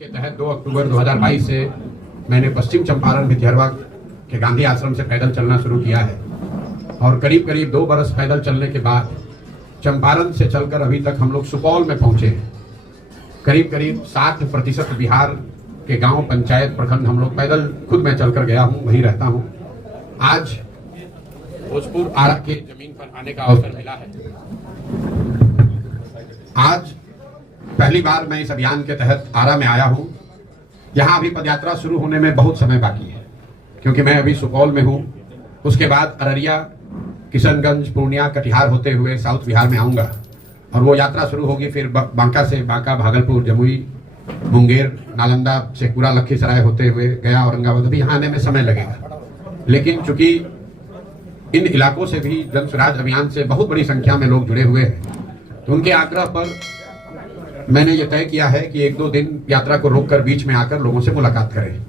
के तहत 2 अक्टूबर 2022 से मैंने पश्चिम चंपारण भितिहरवा के गांधी आश्रम से पैदल चलना शुरू किया है और करीब करीब 2 बरस पैदल चलने के बाद चंपारण से चलकर अभी तक हम लोग सुपौल में पहुंचे हैं। करीब करीब 60% बिहार के गांव, पंचायत, प्रखंड हम लोग पैदल खुद मैं चलकर गया हूं, वहीं रहता हूं। आज भोजपुर आरा के जमीन पर आने का अवसर मिला है। आज पहली बार मैं इस अभियान के तहत आरा में आया हूं। यहां अभी पदयात्रा शुरू होने में बहुत समय बाकी है, क्योंकि मैं अभी सुपौल में हूं। उसके बाद अररिया, किशनगंज, पूर्णिया, कटिहार होते हुए साउथ बिहार में आऊंगा और वो यात्रा शुरू होगी। फिर बांका से बांका, भागलपुर, जमुई, मुंगेर, नालंदा, शेखपुरा, लखीसराय होते हुए गया, औरंगाबाद। अभी यहाँ आने में समय लगेगा, लेकिन चूंकि इन इलाकों से भी जन स्वराज अभियान से बहुत बड़ी संख्या में लोग जुड़े हुए हैं, तो उनके आग्रह पर मैंने ये तय किया है कि 1-2 दिन यात्रा को रोककर बीच में आकर लोगों से मुलाकात करें।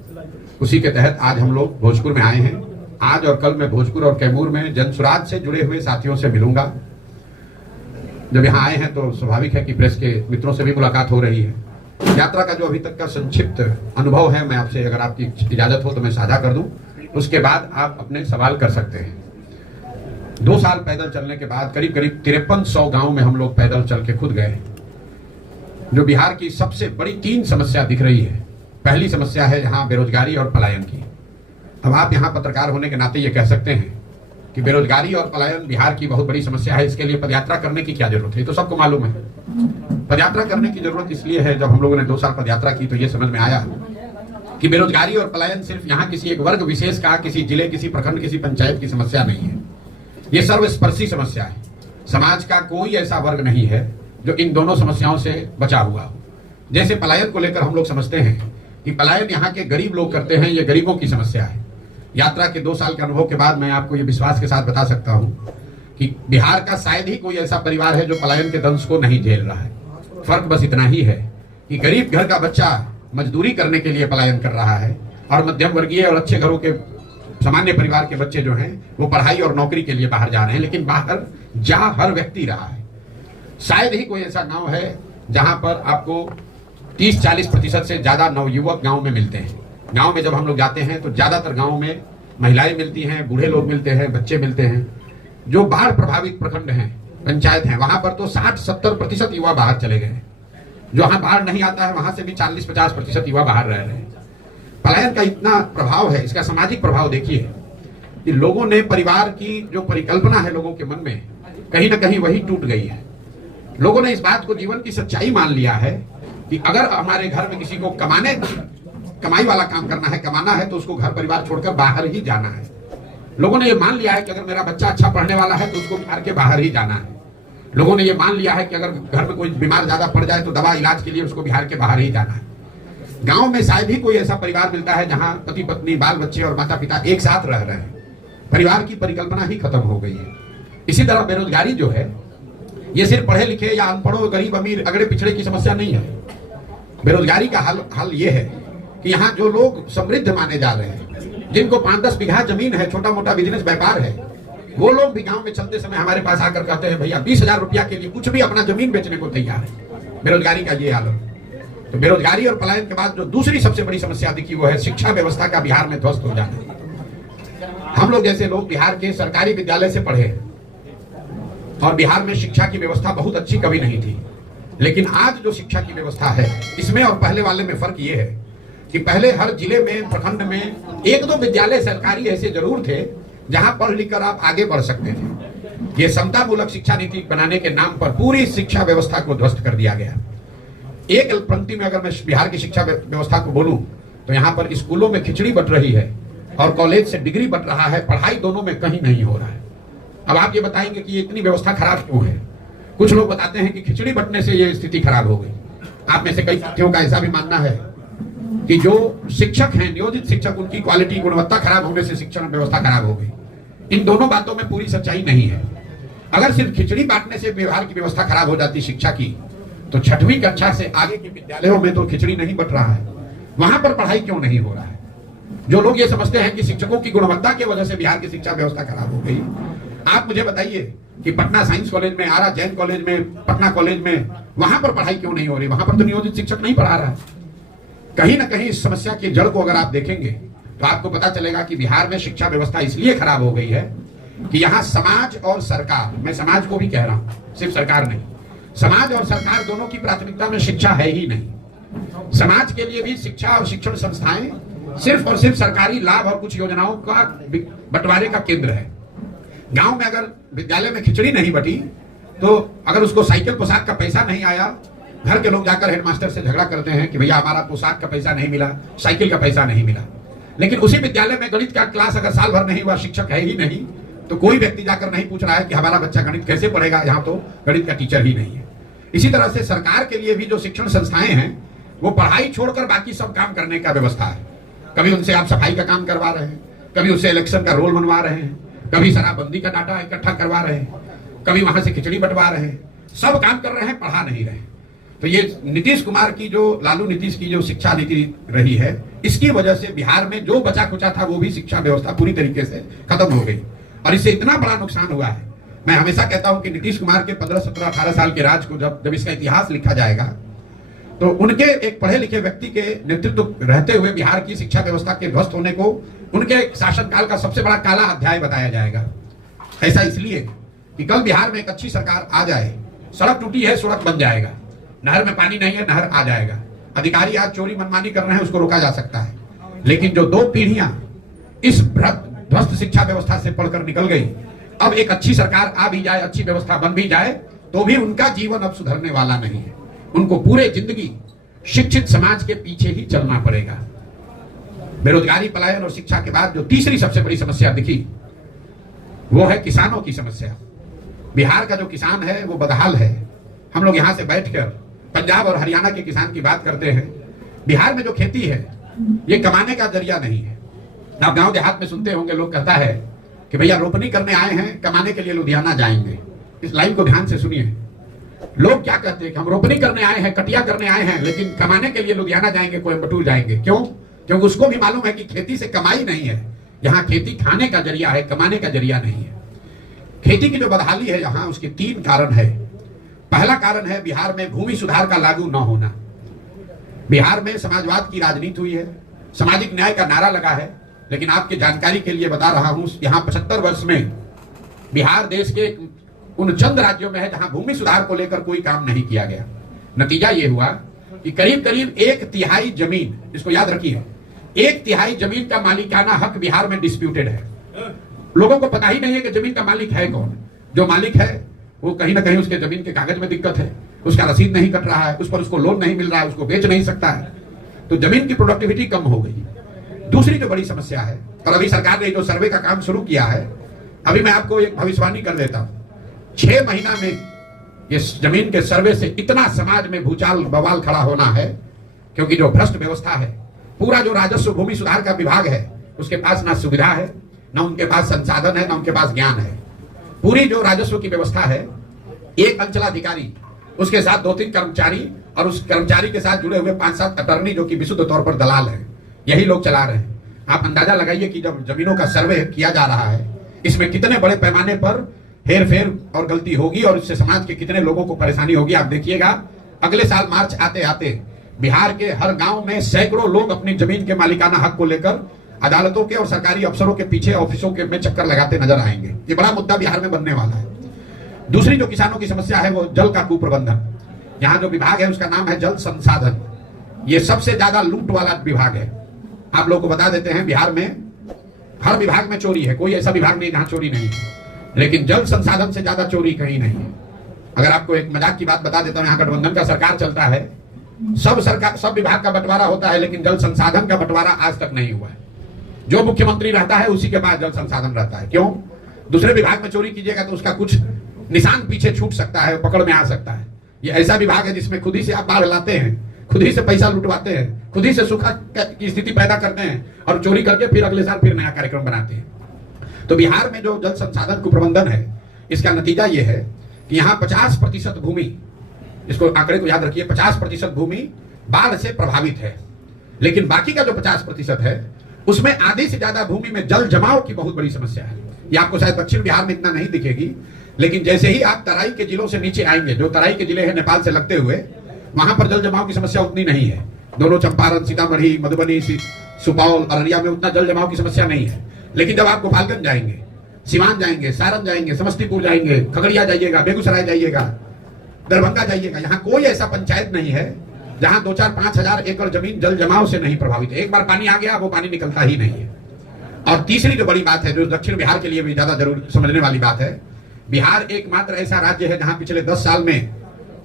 उसी के तहत आज हम लोग भोजपुर में आए हैं। आज और कल मैं भोजपुर और कैमूर में जन स्वराज से जुड़े हुए साथियों से मिलूंगा। जब यहाँ आए हैं तो स्वाभाविक है कि प्रेस के मित्रों से भी मुलाकात हो रही है। यात्रा का जो अभी तक का संक्षिप्त अनुभव है, मैं आपसे, अगर आपकी इजाजत हो तो मैं साझा कर दूं। उसके बाद आप अपने सवाल कर सकते हैं। 2 साल पैदल चलने के बाद करीब करीब 5300 गांव में हम लोग पैदल चल के खुद गए। जो बिहार की सबसे बड़ी 3 समस्या दिख रही है। पहली समस्या है यहाँ बेरोजगारी और पलायन की। अब आप यहाँ पत्रकार होने के नाते ये कह सकते हैं कि बेरोजगारी और पलायन बिहार की बहुत बड़ी समस्या है, इसके लिए पदयात्रा करने की क्या जरूरत है? तो सबको मालूम है। पदयात्रा करने की जरूरत इसलिए है, जब हम लोगों ने 2 साल पदयात्रा की तो ये समझ में आया कि बेरोजगारी और पलायन सिर्फ यहाँ किसी एक वर्ग विशेष का, किसी जिले, किसी प्रखंड, किसी पंचायत की समस्या नहीं है। ये सर्वस्पर्शी समस्या है। समाज का कोई ऐसा वर्ग नहीं है जो इन दोनों समस्याओं से बचा हुआ हो। जैसे पलायन को लेकर हम लोग समझते हैं कि पलायन यहाँ के गरीब लोग करते हैं, ये गरीबों की समस्या है। यात्रा के 2 साल के अनुभव के बाद मैं आपको ये विश्वास के साथ बता सकता हूँ कि बिहार का शायद ही कोई ऐसा परिवार है जो पलायन के दंश को नहीं झेल रहा है। फर्क बस इतना ही है कि गरीब घर का बच्चा मजदूरी करने के लिए पलायन कर रहा है और मध्यम वर्गीय और अच्छे घरों के सामान्य परिवार के बच्चे जो हैं वो पढ़ाई और नौकरी के लिए बाहर जा रहे हैं। लेकिन बाहर जा हर व्यक्ति रहा है। शायद ही कोई ऐसा गांव है जहां पर आपको 30-40% से ज्यादा नवयुवक गांव में मिलते हैं। गांव में जब हम लोग जाते हैं तो ज्यादातर गांव में महिलाएं मिलती हैं, बूढ़े लोग मिलते हैं, बच्चे मिलते हैं। जो बाढ़ प्रभावित प्रखंड हैं, पंचायत हैं, वहां पर तो 60-70% युवा बाहर चले गए। जहां बाढ़ नहीं आता है वहां से भी 40-50% युवा बाहर रह रहे हैं। पलायन का इतना प्रभाव है, इसका सामाजिक प्रभाव देखिए कि लोगों ने, परिवार की जो परिकल्पना है लोगों के मन में, कहीं ना कहीं वही टूट गई है। लोगों ने इस बात को जीवन की सच्चाई मान लिया है कि अगर हमारे घर में किसी को कमाई वाला काम करना है, कमाना है, तो उसको घर परिवार छोड़कर बाहर ही जाना है। लोगों ने ये मान लिया है कि अगर मेरा बच्चा अच्छा पढ़ने वाला है तो उसको बिहार के बाहर ही जाना है। लोगों ने ये मान लिया है कि अगर घर में कोई बीमार ज्यादा पड़ जाए तो दवा इलाज के लिए उसको बिहार के बाहर ही जाना है। गांव में शायद ही कोई ऐसा परिवार मिलता है जहां पति पत्नी, बाल बच्चे और माता पिता एक साथ रह रहे हैं। परिवार की परिकल्पना ही खत्म हो गई है। इसी तरह बेरोजगारी जो है, ये सिर्फ पढ़े लिखे या अनपढ़ों, गरीब अमीर, अगड़े पिछड़े की समस्या नहीं है। बेरोजगारी का हल ये है कि यहाँ जो लोग समृद्ध माने जा रहे हैं, जिनको 5-10 बीघा जमीन है, छोटा मोटा बिजनेस व्यापार है, वो लोग भी गांव में चलते समय हमारे पास आकर कहते हैं भैया 20,000 रुपया के लिए कुछ भी अपना जमीन बेचने को तैयार है। बेरोजगारी का ये हाल है। तो बेरोजगारी और पलायन के बाद जो दूसरी सबसे बड़ी समस्या दिखी वो है शिक्षा व्यवस्था का बिहार में ध्वस्त हो जाना। हम लोग जैसे लोग बिहार के सरकारी विद्यालय से पढ़े और बिहार में शिक्षा की व्यवस्था बहुत अच्छी कभी नहीं थी। लेकिन आज जो शिक्षा की व्यवस्था है, इसमें और पहले वाले में फर्क ये है कि पहले हर जिले में, प्रखंड में 1-2 विद्यालय सरकारी ऐसे जरूर थे जहां पढ़ लिख कर आप आगे बढ़ सकते थे। ये समतामूलक शिक्षा नीति बनाने के नाम पर पूरी शिक्षा व्यवस्था को ध्वस्त कर दिया गया। एक पंक्ति में अगर मैं बिहार की शिक्षा व्यवस्था को बोलूं तो यहाँ पर स्कूलों में खिचड़ी बट रही है और कॉलेज से डिग्री बट रहा है। पढ़ाई दोनों में कहीं नहीं हो रहा है। अब आप ये बताएंगे कि ये इतनी व्यवस्था खराब क्यों है? कुछ लोग बताते हैं कि खिचड़ी बंटने से ये स्थिति खराब हो गई। आप में से कई साथियों का ऐसा भी मानना है कि जो शिक्षक हैं, नियोजित शिक्षक, उनकी क्वालिटी, गुणवत्ता खराब होने से शिक्षण व्यवस्था खराब हो गई। इन दोनों बातों में पूरी सच्चाई नहीं है। अगर सिर्फ खिचड़ी बांटने से बिहार की व्यवस्था खराब हो जाती शिक्षा की, तो 6वीं कक्षा से आगे के विद्यालयों में तो खिचड़ी नहीं बट रहा है। वहां पर पढ़ाई क्यों नहीं हो रहा है? जो लोग ये समझते हैं कि शिक्षकों की गुणवत्ता की वजह से बिहार की शिक्षा व्यवस्था खराब हो गई, आप मुझे बताइए कि पटना साइंस कॉलेज में, आरा जैन कॉलेज में, पटना कॉलेज में, वहां पर पढ़ाई क्यों नहीं हो रही? वहां पर तो नियोजित शिक्षक नहीं पढ़ा रहा है। कहीं ना कहीं इस समस्या की जड़ को अगर आप देखेंगे तो आपको पता चलेगा कि बिहार में शिक्षा व्यवस्था इसलिए खराब हो गई है कि यहाँ समाज और सरकार, मैं समाज को भी कह रहा हूं, सिर्फ सरकार नहीं, समाज और सरकार दोनों की प्राथमिकता में शिक्षा है ही नहीं। समाज के लिए भी शिक्षा और शिक्षण संस्थाएं सिर्फ और सिर्फ सरकारी लाभ और कुछ योजनाओं का बंटवारे का केंद्र है। गांव में अगर विद्यालय में खिचड़ी नहीं बटी तो अगर उसको साइकिल पोशाक का पैसा नहीं आया, घर के लोग जाकर हेडमास्टर से झगड़ा करते हैं कि भैया हमारा पोशाक का पैसा नहीं मिला, साइकिल का पैसा नहीं मिला। लेकिन उसी विद्यालय में गणित का क्लास अगर साल भर नहीं हुआ, शिक्षक है ही नहीं, तो कोई व्यक्ति जाकर नहीं पूछ रहा है कि हमारा बच्चा गणित कैसे पढ़ेगा, यहाँ तो गणित का टीचर ही नहीं है। इसी तरह से सरकार के लिए भी जो शिक्षण संस्थाएं हैं वो पढ़ाई छोड़कर बाकी सब काम करने का व्यवस्था है। कभी उनसे आप सफाई का काम करवा रहे हैं, कभी उससे इलेक्शन का रोल बनवा रहे हैं, कभी शराबबंदी का डाटा इकट्ठा करवा रहे हैं, कभी वहां से खिचड़ी बंटवा रहे हैं, सब काम कर रहे हैं, पढ़ा नहीं रहे। तो ये नीतीश कुमार की जो, लालू नीतीश की जो शिक्षा नीति रही है, इसकी वजह से बिहार में जो बचा खुचा था वो भी शिक्षा व्यवस्था पूरी तरीके से खत्म हो गई और इससे इतना बड़ा नुकसान हुआ है। मैं हमेशा कहता हूं कि नीतीश कुमार के 15, 17, 18 साल के राज को जब इसका इतिहास लिखा जाएगा तो उनके एक पढ़े लिखे व्यक्ति के नेतृत्व रहते हुए बिहार की शिक्षा व्यवस्था के ध्वस्त होने को उनके शासनकाल का सबसे बड़ा काला अध्याय बताया जाएगा। ऐसा इसलिए कि कल बिहार में एक अच्छी सरकार आ जाए, सड़क टूटी है सड़क बन जाएगा, नहर में पानी नहीं है नहर आ जाएगा, अधिकारी आज चोरी मनमानी कर रहे हैं उसको रोका जा सकता है। लेकिन जो 2 पीढ़ियां इस ध्वस्त शिक्षा व्यवस्था से पढ़कर निकल गई, अब एक अच्छी सरकार आ भी जाए, अच्छी व्यवस्था बन भी जाए तो भी उनका जीवन अब सुधरने वाला नहीं है। उनको पूरे जिंदगी शिक्षित समाज के पीछे ही चलना पड़ेगा। बेरोजगारी, पलायन और शिक्षा के बाद जो तीसरी सबसे बड़ी समस्या दिखी वो है किसानों की समस्या। बिहार का जो किसान है वो बदहाल है। हम लोग यहां से बैठकर पंजाब और हरियाणा के किसान की बात करते हैं। बिहार में जो खेती है ये कमाने का जरिया नहीं है। आप गांव देहात में सुनते होंगे, लोग कहता है कि भैया रोपनी करने आए हैं, कमाने के लिए लुधियाना जाएंगे। इस लाइन को ध्यान से सुनिए। लोग क्या कहते हैं कि हम रोपनी करने आए हैं, कटिया करने आए हैं, लेकिन कमाने के लिए लुधियाना जाएंगे, कोयम्बटूर जाएंगे। क्यों? क्योंकि उसको भी मालूम है कि खेती से कमाई नहीं है, यहाँ खेती खाने का जरिया है, कमाने का जरिया नहीं है। खेती की जो बदहाली है यहाँ, उसके 3 कारण है। पहला कारण है बिहार में भूमि सुधार का लागू न होना। बिहार में समाजवाद की राजनीति हुई है, सामाजिक न्याय का नारा लगा है, लेकिन आपके जानकारी के लिए बता रहा हूं, यहाँ 75 वर्ष में बिहार देश के उन चंद राज्यों में है जहां भूमि सुधार को लेकर कोई काम नहीं किया गया। नतीजा ये हुआ कि करीब करीब 1/3 जमीन, इसको याद रखिए, 1/3 जमीन का मालिकाना हक बिहार में डिस्प्यूटेड है। लोगों को पता ही नहीं है कि जमीन का मालिक है कौन। जो मालिक है वो कहीं ना कहीं उसके जमीन के कागज में दिक्कत है, उसका रसीद नहीं कट रहा है, उस पर उसको लोन नहीं मिल रहा है, उसको बेच नहीं सकता है, तो जमीन की प्रोडक्टिविटी कम हो गई। दूसरी जो बड़ी समस्या है, और अभी सरकार ने जो सर्वे का काम शुरू किया है, अभी मैं आपको एक भविष्यवाणी कर देता हूं, 6 महीना में ये जमीन के सर्वे से इतना समाज में भूचाल बवाल खड़ा होना है, क्योंकि जो भ्रष्ट व्यवस्था है, पूरा जो राजस्व भूमि सुधार का विभाग है, उसके पास ना सुविधा है, ना उनके पास संसाधन है, ना उनके पास ज्ञान है। पूरी जो राजस्व की व्यवस्था है, एक अंचलाधिकारी, उसके साथ 2-3 कर्मचारी और उस कर्मचारी के साथ जुड़े हुए 5-7 अटर्नी जो कि विशुद्ध तौर पर दलाल हैं, यही लोग चला रहे हैं। आप अंदाजा लगाइए कि जब जमीनों का सर्वे किया जा रहा है, इसमें कितने बड़े पैमाने पर हेर फेर और गलती होगी और इससे समाज के कितने लोगों को परेशानी होगी। आप देखिएगा अगले साल मार्च आते आते बिहार के हर गांव में सैकड़ों लोग अपनी जमीन के मालिकाना हक को लेकर अदालतों के और सरकारी अफसरों के पीछे, ऑफिसों के में चक्कर लगाते नजर आएंगे। ये बड़ा मुद्दा बिहार में बनने वाला है। दूसरी जो किसानों की समस्या है वो जल का कुप्रबंधन। यहाँ जो विभाग है उसका नाम है जल संसाधन। ये सबसे ज्यादा लूट वाला विभाग है। आप लोग को बता देते हैं, बिहार में हर विभाग में चोरी है, कोई ऐसा विभाग नहीं जहां चोरी नहीं है, लेकिन जल संसाधन से ज्यादा चोरी कहीं नहीं है। अगर आपको एक मजाक की बात बता देता हूं, यहाँ गठबंधन का सरकार चलता है, सब विभाग का बंटवारा होता है, लेकिन जल संसाधन का बंटवारा आज तक नहीं हुआ है। जो मुख्यमंत्री रहता है उसी के पास जल संसाधन रहता है। क्यों? दूसरे विभाग में चोरी कीजिएगा तो उसका कुछ निशान पीछे छूट सकता है, पकड़ में आ सकता है। ये ऐसा विभाग है जिसमें खुद ही से आप बाढ़ लाते हैं, खुद ही से पैसा लुटवाते हैं, खुद ही से सूखा की स्थिति पैदा करते हैं और चोरी करके फिर अगले साल फिर नया कार्यक्रम बनाते हैं। तो बिहार में जो जल संसाधन कुप्रबंधन है, इसका नतीजा ये है कि यहाँ 50% भूमि, इसको आंकड़े को याद रखिए, 50% भूमि बाढ़ से प्रभावित है, लेकिन बाकी का जो 50% है उसमें आधी से ज्यादा भूमि में जल जमाव की बहुत बड़ी समस्या है। ये आपको शायद दक्षिण बिहार में इतना नहीं दिखेगी, लेकिन जैसे ही आप तराई के जिलों से नीचे आएंगे, जो तराई के जिले हैं नेपाल से लगते हुए, वहां पर जल जमाव की समस्या उतनी नहीं है। दोनों चंपारण, सीतामढ़ी, मधुबनी, सुपौल, अररिया में उतना जल जमाव की समस्या नहीं है। लेकिन जब आप गोपालगंज जाएंगे, सिवान जाएंगे, सारण जाएंगे, समस्तीपुर जाएंगे, खगड़िया जाइएगा, बेगूसराय जाइएगा, दरभंगा जाइएगा, यहाँ कोई ऐसा पंचायत नहीं है जहां 2-4-5 हजार एकड़ जमीन जल जमाव से नहीं प्रभावित है। एक बार पानी आ गया वो पानी निकलता ही नहीं है। और तीसरी जो बड़ी बात है, जो दक्षिण बिहार के लिए भी ज्यादा जरूर समझने वाली बात है, बिहार एकमात्र ऐसा राज्य है जहां पिछले 10 साल में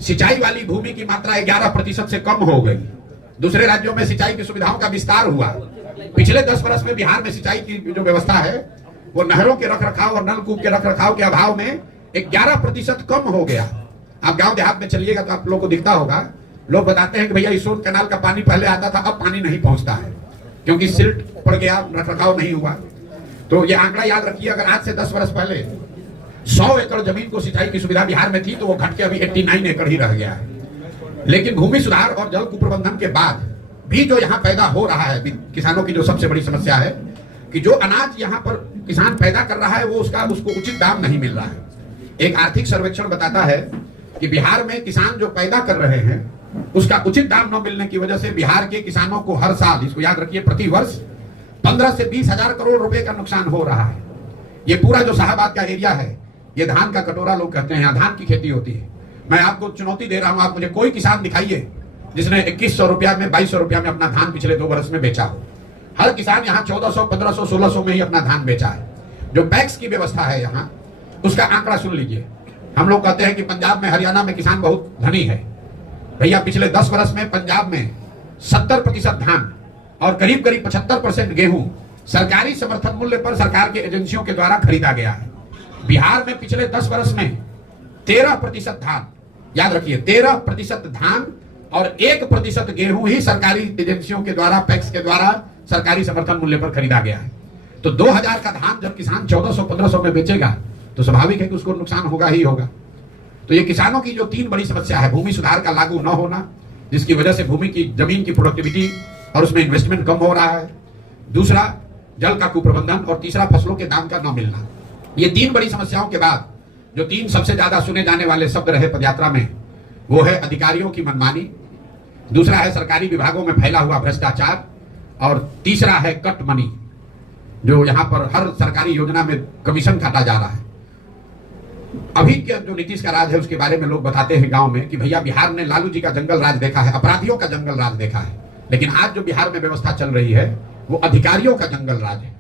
सिंचाई वाली भूमि की मात्रा 11% से कम हो गई। दूसरे राज्यों में सिंचाई की सुविधाओं का विस्तार हुआ। पिछले 10 वर्ष में बिहार में सिंचाई की जो व्यवस्था है वो नहरों के रखरखाव और नलकूप के रखरखाव के अभाव में 11% कम हो गया। आप गांव देहात में चलिएगा तो आप लोगों को दिखता होगा, लोग बताते हैं कि भैया इसोन कैनाल का पानी पहले आता था, अब पानी नहीं पहुंचता है क्योंकि सिल्ट पड़ गया, रखरखाव नहीं हुआ। तो ये आंकड़ा याद रखिए, अगर आज से 10 वर्ष पहले 100 एकड़ जमीन को सिंचाई की सुविधा बिहार में थी तो वो घट के अभी 89 एकड़ ही रह गया है। लेकिन भूमि सुधार और जल कुप्रबंधन के बाद भी जो यहाँ पैदा हो रहा है, किसानों की जो सबसे बड़ी समस्या है कि जो अनाज यहाँ पर किसान पैदा कर रहा है वो उसको उचित दाम नहीं मिल रहा है। एक आर्थिक सर्वेक्षण बताता है कि बिहार में किसान जो पैदा कर रहे हैं उसका उचित दाम न मिलने की वजह से बिहार के किसानों को हर साल, इसको याद रखिए, प्रति वर्ष 15 से 20 हजार करोड़ रुपए का नुकसान हो रहा है। ये पूरा जो शाहबाद का एरिया है, ये धान का कटोरा लोग कहते हैं, यहाँ धान की खेती होती है। मैं आपको चुनौती दे रहा हूं, आप मुझे कोई किसान दिखाइए जिसने 2100 रुपया में, 2200 रुपया में अपना धान पिछले 2 वर्ष में बेचा हो। हर किसान यहाँ 1400, 1500, 1600 में ही अपना धान बेचा है। जो पैक्स की व्यवस्था है यहाँ, उसका आंकड़ा सुन लीजिए। हम लोग कहते हैं कि पंजाब में, हरियाणा में किसान बहुत धनी है। भैया पिछले 10 वर्ष में पंजाब में 70% धान और करीब 75% गेहूं सरकारी समर्थन मूल्य पर सरकार के एजेंसियों के द्वारा खरीदा गया है। बिहार में पिछले 10 वर्ष में 13% धान, याद रखिए 13% धान और 1% गेहूं ही सरकारी एजेंसियों के द्वारा, पैक्स के द्वारा सरकारी समर्थन मूल्य पर खरीदा गया है। तो 2000 का धान जब किसान 1400-1500 में बेचेगा तो स्वाभाविक है कि उसको नुकसान होगा ही होगा। तो ये किसानों की जो 3 बड़ी समस्या है, भूमि सुधार का लागू न होना, जिसकी वजह से भूमि की, जमीन की प्रोडक्टिविटी और उसमें इन्वेस्टमेंट कम हो रहा है, दूसरा जल का कुप्रबंधन और तीसरा फसलों के दाम का न मिलना। ये 3 बड़ी समस्याओं के बाद जो 3 सबसे ज्यादा सुने जाने वाले शब्द रहे पदयात्रा में, वो है अधिकारियों की मनमानी, दूसरा है सरकारी विभागों में फैला हुआ भ्रष्टाचार और तीसरा है कट मनी, जो यहाँ पर हर सरकारी योजना में कमीशन काटा जा रहा है। अभी के जो नीतीश का राज है उसके बारे में लोग बताते हैं गांव में कि भैया बिहार ने लालू जी का जंगल राज देखा है, अपराधियों का जंगल राज देखा है। लेकिन आज जो बिहार में व्यवस्था चल रही है वो अधिकारियों का जंगल राज है।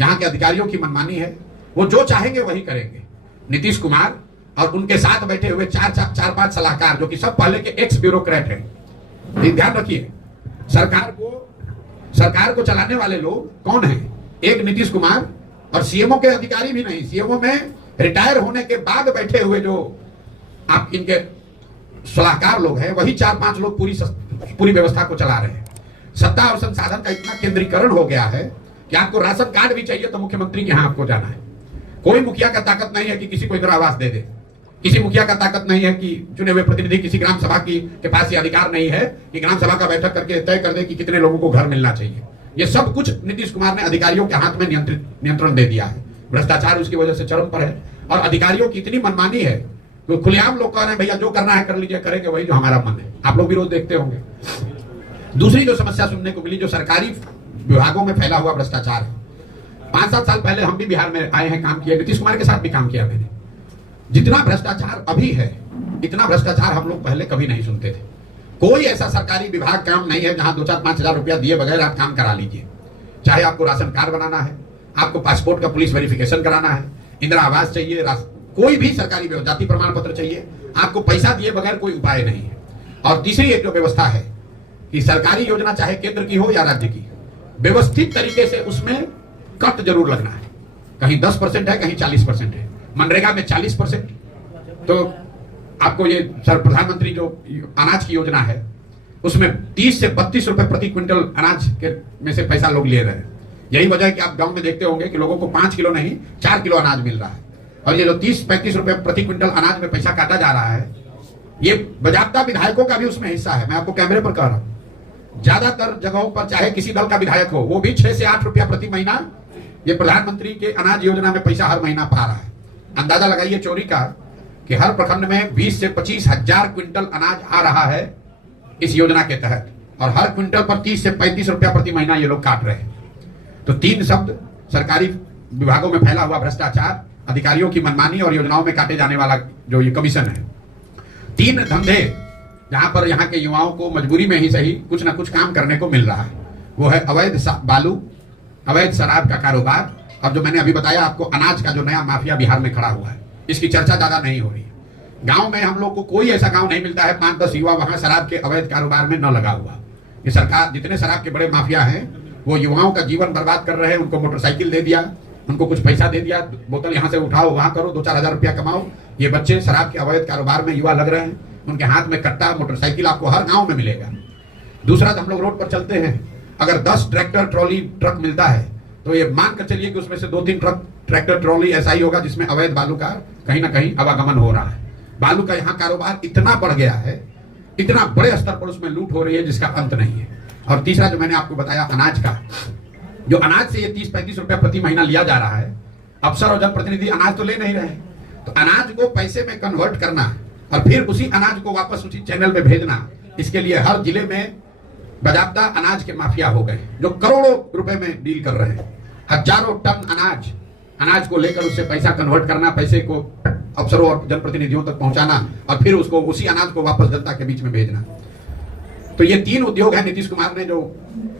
यहाँ के अधिकारियों की मनमानी है, वो जो चाहेंगे वही करेंगे। नीतीश कुमार और उनके साथ बैठे हुए 4-5 सलाहकार, जो कि सब पहले के एक्स ब्यूरोक्रेट हैं। ध्यान रखिए, सरकार को चलाने वाले लोग कौन हैं? एक नीतीश कुमार, और सीएमओ के अधिकारी भी नहीं, सीएमओ में रिटायर होने के बाद बैठे हुए जो आप इनके सलाहकार लोग हैं, वही 4-5 लोग पूरी व्यवस्था को चला रहे हैं। सत्ता और संसाधन का इतना केंद्रीकरण हो गया है कि आपको राशन कार्ड भी चाहिए तो मुख्यमंत्री के यहाँ आपको जाना है। कोई मुखिया का ताकत नहीं है कि किसी को इंदिरा आवास दे दे, किसी मुखिया का ताकत नहीं है कि चुने हुए प्रतिनिधि, किसी ग्राम सभा के पास ये अधिकार नहीं है कि ग्राम सभा का बैठक करके तय कर दे कि कितने लोगों को घर मिलना चाहिए। ये सब कुछ नीतीश कुमार ने अधिकारियों के हाथ में नियंत्रण दे दिया है। भ्रष्टाचार उसकी वजह से चरम पर है और अधिकारियों की इतनी मनमानी है तो खुलेआम लोग कह रहे हैं भैया जो करना है कर लीजिए, करेंगे वही जो हमारा मन है। आप लोग भी रोज देखते होंगे। दूसरी जो समस्या सुनने को मिली, जो सरकारी विभागों में फैला हुआ भ्रष्टाचार है। 5-7 साल पहले हम भी बिहार में आए हैं, काम किया, नीतीश कुमार के साथ भी काम किया मैंने। जितना भ्रष्टाचार अभी है, इतना भ्रष्टाचार हम लोग पहले कभी नहीं सुनते थे। कोई ऐसा सरकारी विभाग काम नहीं है जहां 2-4-5 हजार रुपया दिए बगैर आप काम करा लीजिए। चाहे आपको राशन कार्ड बनाना है, आपको पासपोर्ट का पुलिस वेरिफिकेशन कराना है, इंदिरा आवास चाहिए, कोई भी सरकारी जाति प्रमाण पत्र चाहिए, आपको पैसा दिए बगैर कोई उपाय नहीं है। और तीसरी एक जो व्यवस्था है कि सरकारी योजना चाहे केंद्र की हो या राज्य की, व्यवस्थित तरीके से उसमें कट जरूर लगना है। कहीं 10% है, कहीं 40% है। मनरेगा में 40%। तो आपको ये सर प्रधानमंत्री जो अनाज की योजना है उसमें 30 से 32 रुपए प्रति क्विंटल अनाज के में से पैसा लोग ले रहे हैं। यही वजह है कि आप गांव में देखते होंगे कि लोगों को 5 किलो नहीं 4 किलो अनाज मिल रहा है। और ये जो 30-35 रुपए प्रति क्विंटल अनाज में पैसा काटा जा रहा है, ये बजाबता विधायकों का भी उसमें हिस्सा है। मैं आपको कैमरे पर कह रहा हूं, ज्यादातर जगहों पर चाहे किसी दल का विधायक हो, वो भी 6 से 8 रुपया प्रति महीना ये प्रधानमंत्री के अनाज योजना में पैसा हर महीना पा रहा है। अंदाजा लगाइए चोरी का कि हर प्रखंड में 20 से 25 हजार क्विंटल अनाज आ रहा है इस योजना के तहत। और हर क्विंटल पर 30 से 35 रुपया प्रति महीना ये लोग काट रहे हैं। तो 3 शब्द: सरकारी विभागों में फैला हुआ भ्रष्टाचार, अधिकारियों की मनमानी और योजनाओं में काटे जाने वाला जो ये कमीशन है। 3 धंधे जहां पर यहाँ के युवाओं को मजबूरी में ही सही कुछ ना कुछ काम करने को मिल रहा है। वो है अवैध बालू, अवैध शराब का कारोबार, और जो मैंने अभी बताया आपको अनाज का जो नया माफिया बिहार में खड़ा हुआ है, इसकी चर्चा ज्यादा नहीं हो रही है। गांव में हम लोग को कोई ऐसा गांव नहीं मिलता है 5-10 युवा वहां शराब के अवैध कारोबार में न लगा हुआ। ये सरकार जितने शराब के बड़े माफिया हैं वो युवाओं का जीवन बर्बाद कर रहे हैं। उनको मोटरसाइकिल दे दिया, उनको कुछ पैसा दे दिया, बोतल यहाँ से उठाओ वहां करो, 2-4 हजार रुपया कमाओ। ये बच्चे शराब के अवैध कारोबार में युवा लग रहे हैं। उनके हाथ में कट्टा, मोटरसाइकिल आपको हर गांव में मिलेगा। दूसरा, हम लोग रोड पर चलते हैं, अगर 10 ट्रैक्टर ट्रॉली ट्रक मिलता है तो ये मान कर चलिए कि उसमें से 2-3 ट्रैक्टर ट्रॉली ऐसा ही होगा जिसमें अवैध बालू का कहीं ना कहीं आवागमन हो रहा है। बालू का यहाँ कारोबार इतना बढ़ गया है, इतना बड़े स्तर पर उसमें लूट हो रही है जिसका अंत नहीं है। और तीसरा जो मैंने आपको बताया अनाज का, जो अनाज से ये 30-35 रुपया प्रति महीना लिया जा रहा है, अफसर और जनप्रतिनिधि अनाज तो ले नहीं रहे, तो अनाज को पैसे में कन्वर्ट करना और फिर उसी अनाज को वापस उसी चैनल में भेजना, इसके लिए हर जिले में बाजाबता अनाज के माफिया हो गए जो करोड़ों रुपए में डील कर रहे हैं। हजारों टन अनाज को लेकर उससे पैसा कन्वर्ट करना, पैसे को अफसरों और जनप्रतिनिधियों तक पहुंचाना और फिर उसको उसी अनाज को वापस जनता के बीच में भेजना। तो ये 3 उद्योग है नीतीश कुमार ने जो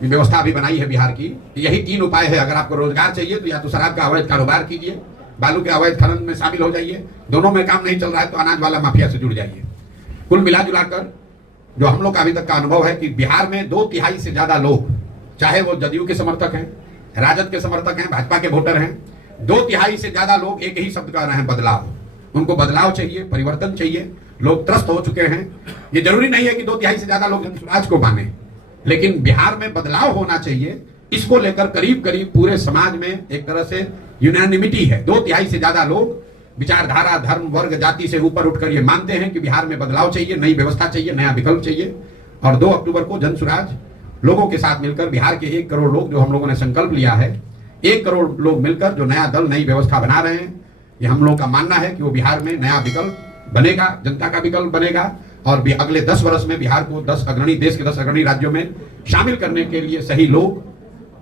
व्यवस्था अभी बनाई है बिहार की। यही 3 उपाय है। अगर आपको रोजगार चाहिए तो या तो शराब का अवैध कारोबार कीजिए, बालू के अवैध खनन में शामिल हो जाइए, दोनों में काम नहीं चल रहा है तो अनाज वाला माफिया से जुड़ जाइए। कुल मिला जुलाकर जो हम लोग का अभी तक का अनुभव है कि बिहार में 2/3 से ज्यादा लोग, चाहे वो जदयू के समर्थक हैं, राजद के समर्थक हैं, भाजपा के वोटर हैं, 2/3 से ज्यादा लोग एक ही शब्द कह रहे हैं: बदलाव। उनको बदलाव चाहिए, परिवर्तन चाहिए। लोग त्रस्त हो चुके हैं। ये जरूरी नहीं है कि 2/3 से ज्यादा लोग जनसुराज को माने, लेकिन बिहार में बदलाव होना चाहिए। इसको लेकर करीब करीब पूरे समाज में एक तरह से यूनानिमिटी है। 2/3 से ज्यादा लोग विचारधारा, धर्म, वर्ग, जाति से ऊपर उठकर ये मानते हैं कि बिहार में बदलाव चाहिए, नई व्यवस्था चाहिए, नया विकल्प चाहिए। और 2 अक्टूबर को जनसुराज लोगों के साथ मिलकर, बिहार के 1 करोड़ लोग जो हम लोगों ने संकल्प लिया है, 1 करोड़ लोग मिलकर जो नया दल, नई व्यवस्था बना रहे हैं, ये हम लोग का मानना है कि वो बिहार में नया विकल्प बनेगा, जनता का विकल्प बनेगा। और अगले 10 वर्ष में बिहार को देश के 10 अग्रणी राज्यों में शामिल करने के लिए सही लोग,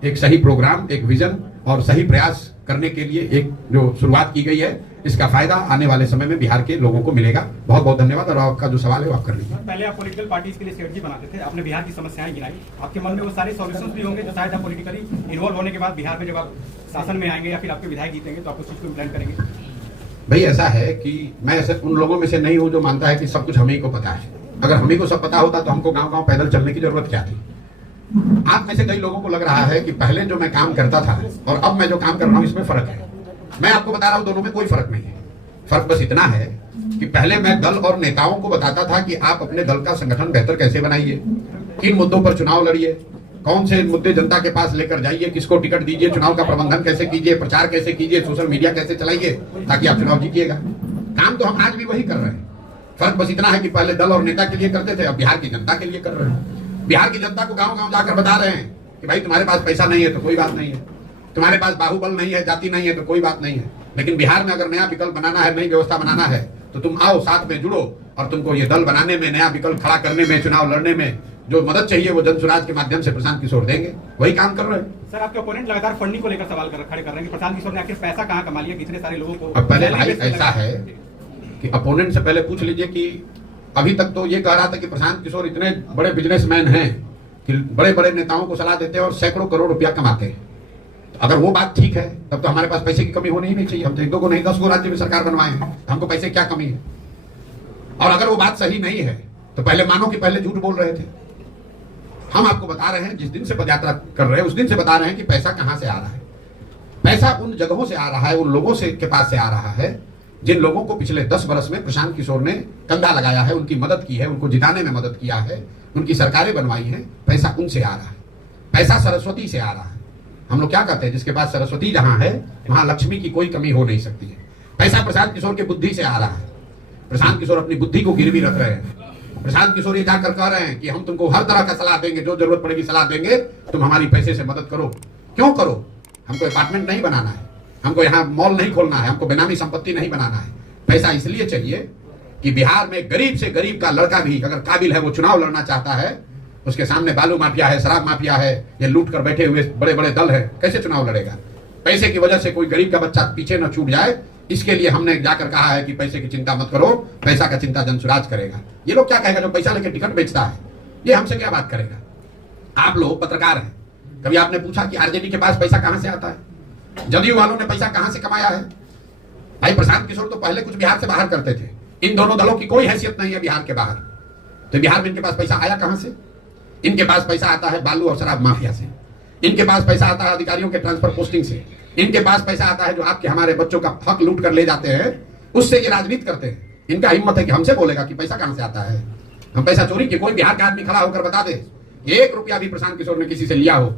एक सही प्रोग्राम, एक विजन और सही प्रयास करने के लिए एक जो शुरुआत की गई है, इसका फायदा आने वाले समय में बिहार के लोगों को मिलेगा। बहुत बहुत धन्यवाद। और आपका जो सवाल है वो आप कर लीजिए। पहले आप पॉलिटिकल पार्टीज के लिए स्ट्रेटजी बनाते थे, आपने बिहार की समस्याएं गिनाई, आपके मन में वो सारे सॉल्यूशंस भी होंगे जो शायद आप पॉलिटिकली इन्वॉल्व होने के बाद बिहार में जब आप शासन में आएंगे या फिर आपके विधायक जीतेंगे तो आप उस चीज को इम्प्लीमेंट करेंगे। भाई ऐसा है कि मैं ऐसे उन लोगों में से नहीं हूं जो मानता है कि सब कुछ हम ही को पता है। अगर हम ही को सब पता होता तो हमको गांव-गांव पैदल चलने की जरूरत क्या थी। आप में से कई लोगों को लग रहा है कि पहले जो मैं काम करता था और अब मैं जो काम कर रहा हूं इसमें फर्क है। मैं आपको बता रहा हूं दोनों में कोई फर्क नहीं है। फर्क बस इतना है कि पहले मैं दल और नेताओं को बताता था कि आप अपने दल का संगठन बेहतर कैसे बनाइए, किन मुद्दों पर चुनाव लड़िए, कौन से मुद्दे जनता के पास लेकर जाइए, किसको टिकट दीजिए, चुनाव का प्रबंधन कैसे कीजिए, प्रचार कैसे कीजिए, सोशल मीडिया कैसे चलाइए ताकि आप चुनाव जीतिएगा। काम तो हम आज भी वही कर रहे हैं। फर्क बस इतना है कि पहले दल और नेता के लिए करते थे, अब बिहार की जनता के लिए कर रहे हैं। बिहार की जनता को गांव-गांव जाकर बता रहे हैं कि भाई तुम्हारे पास पैसा नहीं है तो कोई बात नहीं है, तुम्हारे पास बाहुबल नहीं है, जाति नहीं है तो कोई बात नहीं है, लेकिन बिहार में अगर नया विकल्प बनाना है, नई व्यवस्था बनाना है तो तुम आओ, साथ में जुड़ो और तुमको ये दल बनाने में, नया विकल्प खड़ा करने में, चुनाव लड़ने में जो मदद चाहिए वो जनसुराज के माध्यम से प्रशांत किशोर देंगे। वही काम कर रहे हैं। सर, आपके ओपोनेंट लगातार फंडिंग को लेकर सवाल खड़े कर रहे हैं कि प्रशांत किशोर ने आखिर पैसा कहां कमा लिया, कितने सारे लोगों को। अब पहले भाई ऐसा है कि अपोनेंट से पहले पूछ लीजिए कि अभी तक तो ये कह रहा था कि प्रशांत किशोर इतने बड़े बिजनेसमैन हैं कि बड़े बड़े नेताओं को सलाह देते हैं और सैकड़ों करोड़ रुपया कमाते हैं। अगर वो बात ठीक है तब तो हमारे पास पैसे की कमी होनी ही नहीं चाहिए। हम तो 1-2 को नहीं 10 को राज्य में सरकार बनवाए हैं, हमको पैसे क्या कमी है। और अगर वो बात सही नहीं है तो पहले मानो कि पहले झूठ बोल रहे थे। हम आपको बता रहे हैं, जिस दिन से पदयात्रा कर रहे हैं उस दिन से बता रहे हैं कि पैसा कहां से आ रहा है। पैसा उन जगहों से आ रहा है, उन लोगों से के पास से आ रहा है जिन लोगों को पिछले 10 वर्ष में प्रशांत किशोर ने कंधा लगाया है, उनकी मदद की है, उनको जिताने में मदद किया है, उनकी सरकारें बनवाई हैं। पैसा उनसे आ रहा है। पैसा सरस्वती से आ रहा है। हम लोग क्या कहते हैं, जिसके पास सरस्वती जहां है वहां लक्ष्मी की कोई कमी हो नहीं सकती है। पैसा प्रशांत किशोर की बुद्धि से आ रहा है। प्रशांत किशोर अपनी बुद्धि को गिरवी रख रहे हैं। प्रशांत किशोर ये जाकर कह रहे हैं कि हम तुमको हर तरह का सलाह देंगे, जो जरूरत पड़ेगी सलाह देंगे, तुम हमारी पैसे से मदद करो। क्यों करो? हमको अपार्टमेंट नहीं बनाना है, हमको यहाँ मॉल नहीं खोलना है, हमको बेनामी संपत्ति नहीं बनाना है। पैसा इसलिए चाहिए कि बिहार में गरीब से गरीब का लड़का भी अगर काबिल है, वो चुनाव लड़ना चाहता है उसके सामने बालू माफिया है, शराब माफिया है, ये लूट कर बैठे हुए बड़े बड़े दल है, कैसे चुनाव लड़ेगा? पैसे की वजह से कोई गरीब का बच्चा पीछे न छूट जाए, इसके लिए हमने जाकर कहा है कि पैसे की चिंता मत करो, पैसा का चिंता जनसुराज करेगा। ये लोग क्या कहेगा जो पैसा लेके टिकट बेचता है, ये हमसे क्या बात करेगा? आप लोग पत्रकार हैं, कभी आपने पूछा कि आरजेडी के पास पैसा कहां से आता है? जदयू वालों ने पैसा कहां से कमाया है? भाई प्रशांत किशोर तो पहले कुछ बिहार से बाहर करते थे, इन दोनों दलों की कोई हैसियत नहीं है बिहार के बाहर, तो बिहार में इनके पास पैसा आया कहां से? इनके पास पैसा आता है बालू और शराब माफिया से, इनके पास पैसा आता है अधिकारियों के ट्रांसफर पोस्टिंग से, इनके पास पैसा आता है जो आपके हमारे बच्चों का हक लूट कर ले जाते हैं, उससे ये राजनीति करते हैं। इनका हिम्मत है कि हमसे बोलेगा कि पैसा कहां से आता है? हम पैसा चोरी के, कोई बिहार का आदमी खड़ा होकर बता दे 1 रुपया भी प्रशांत किशोर ने किसी से लिया हो,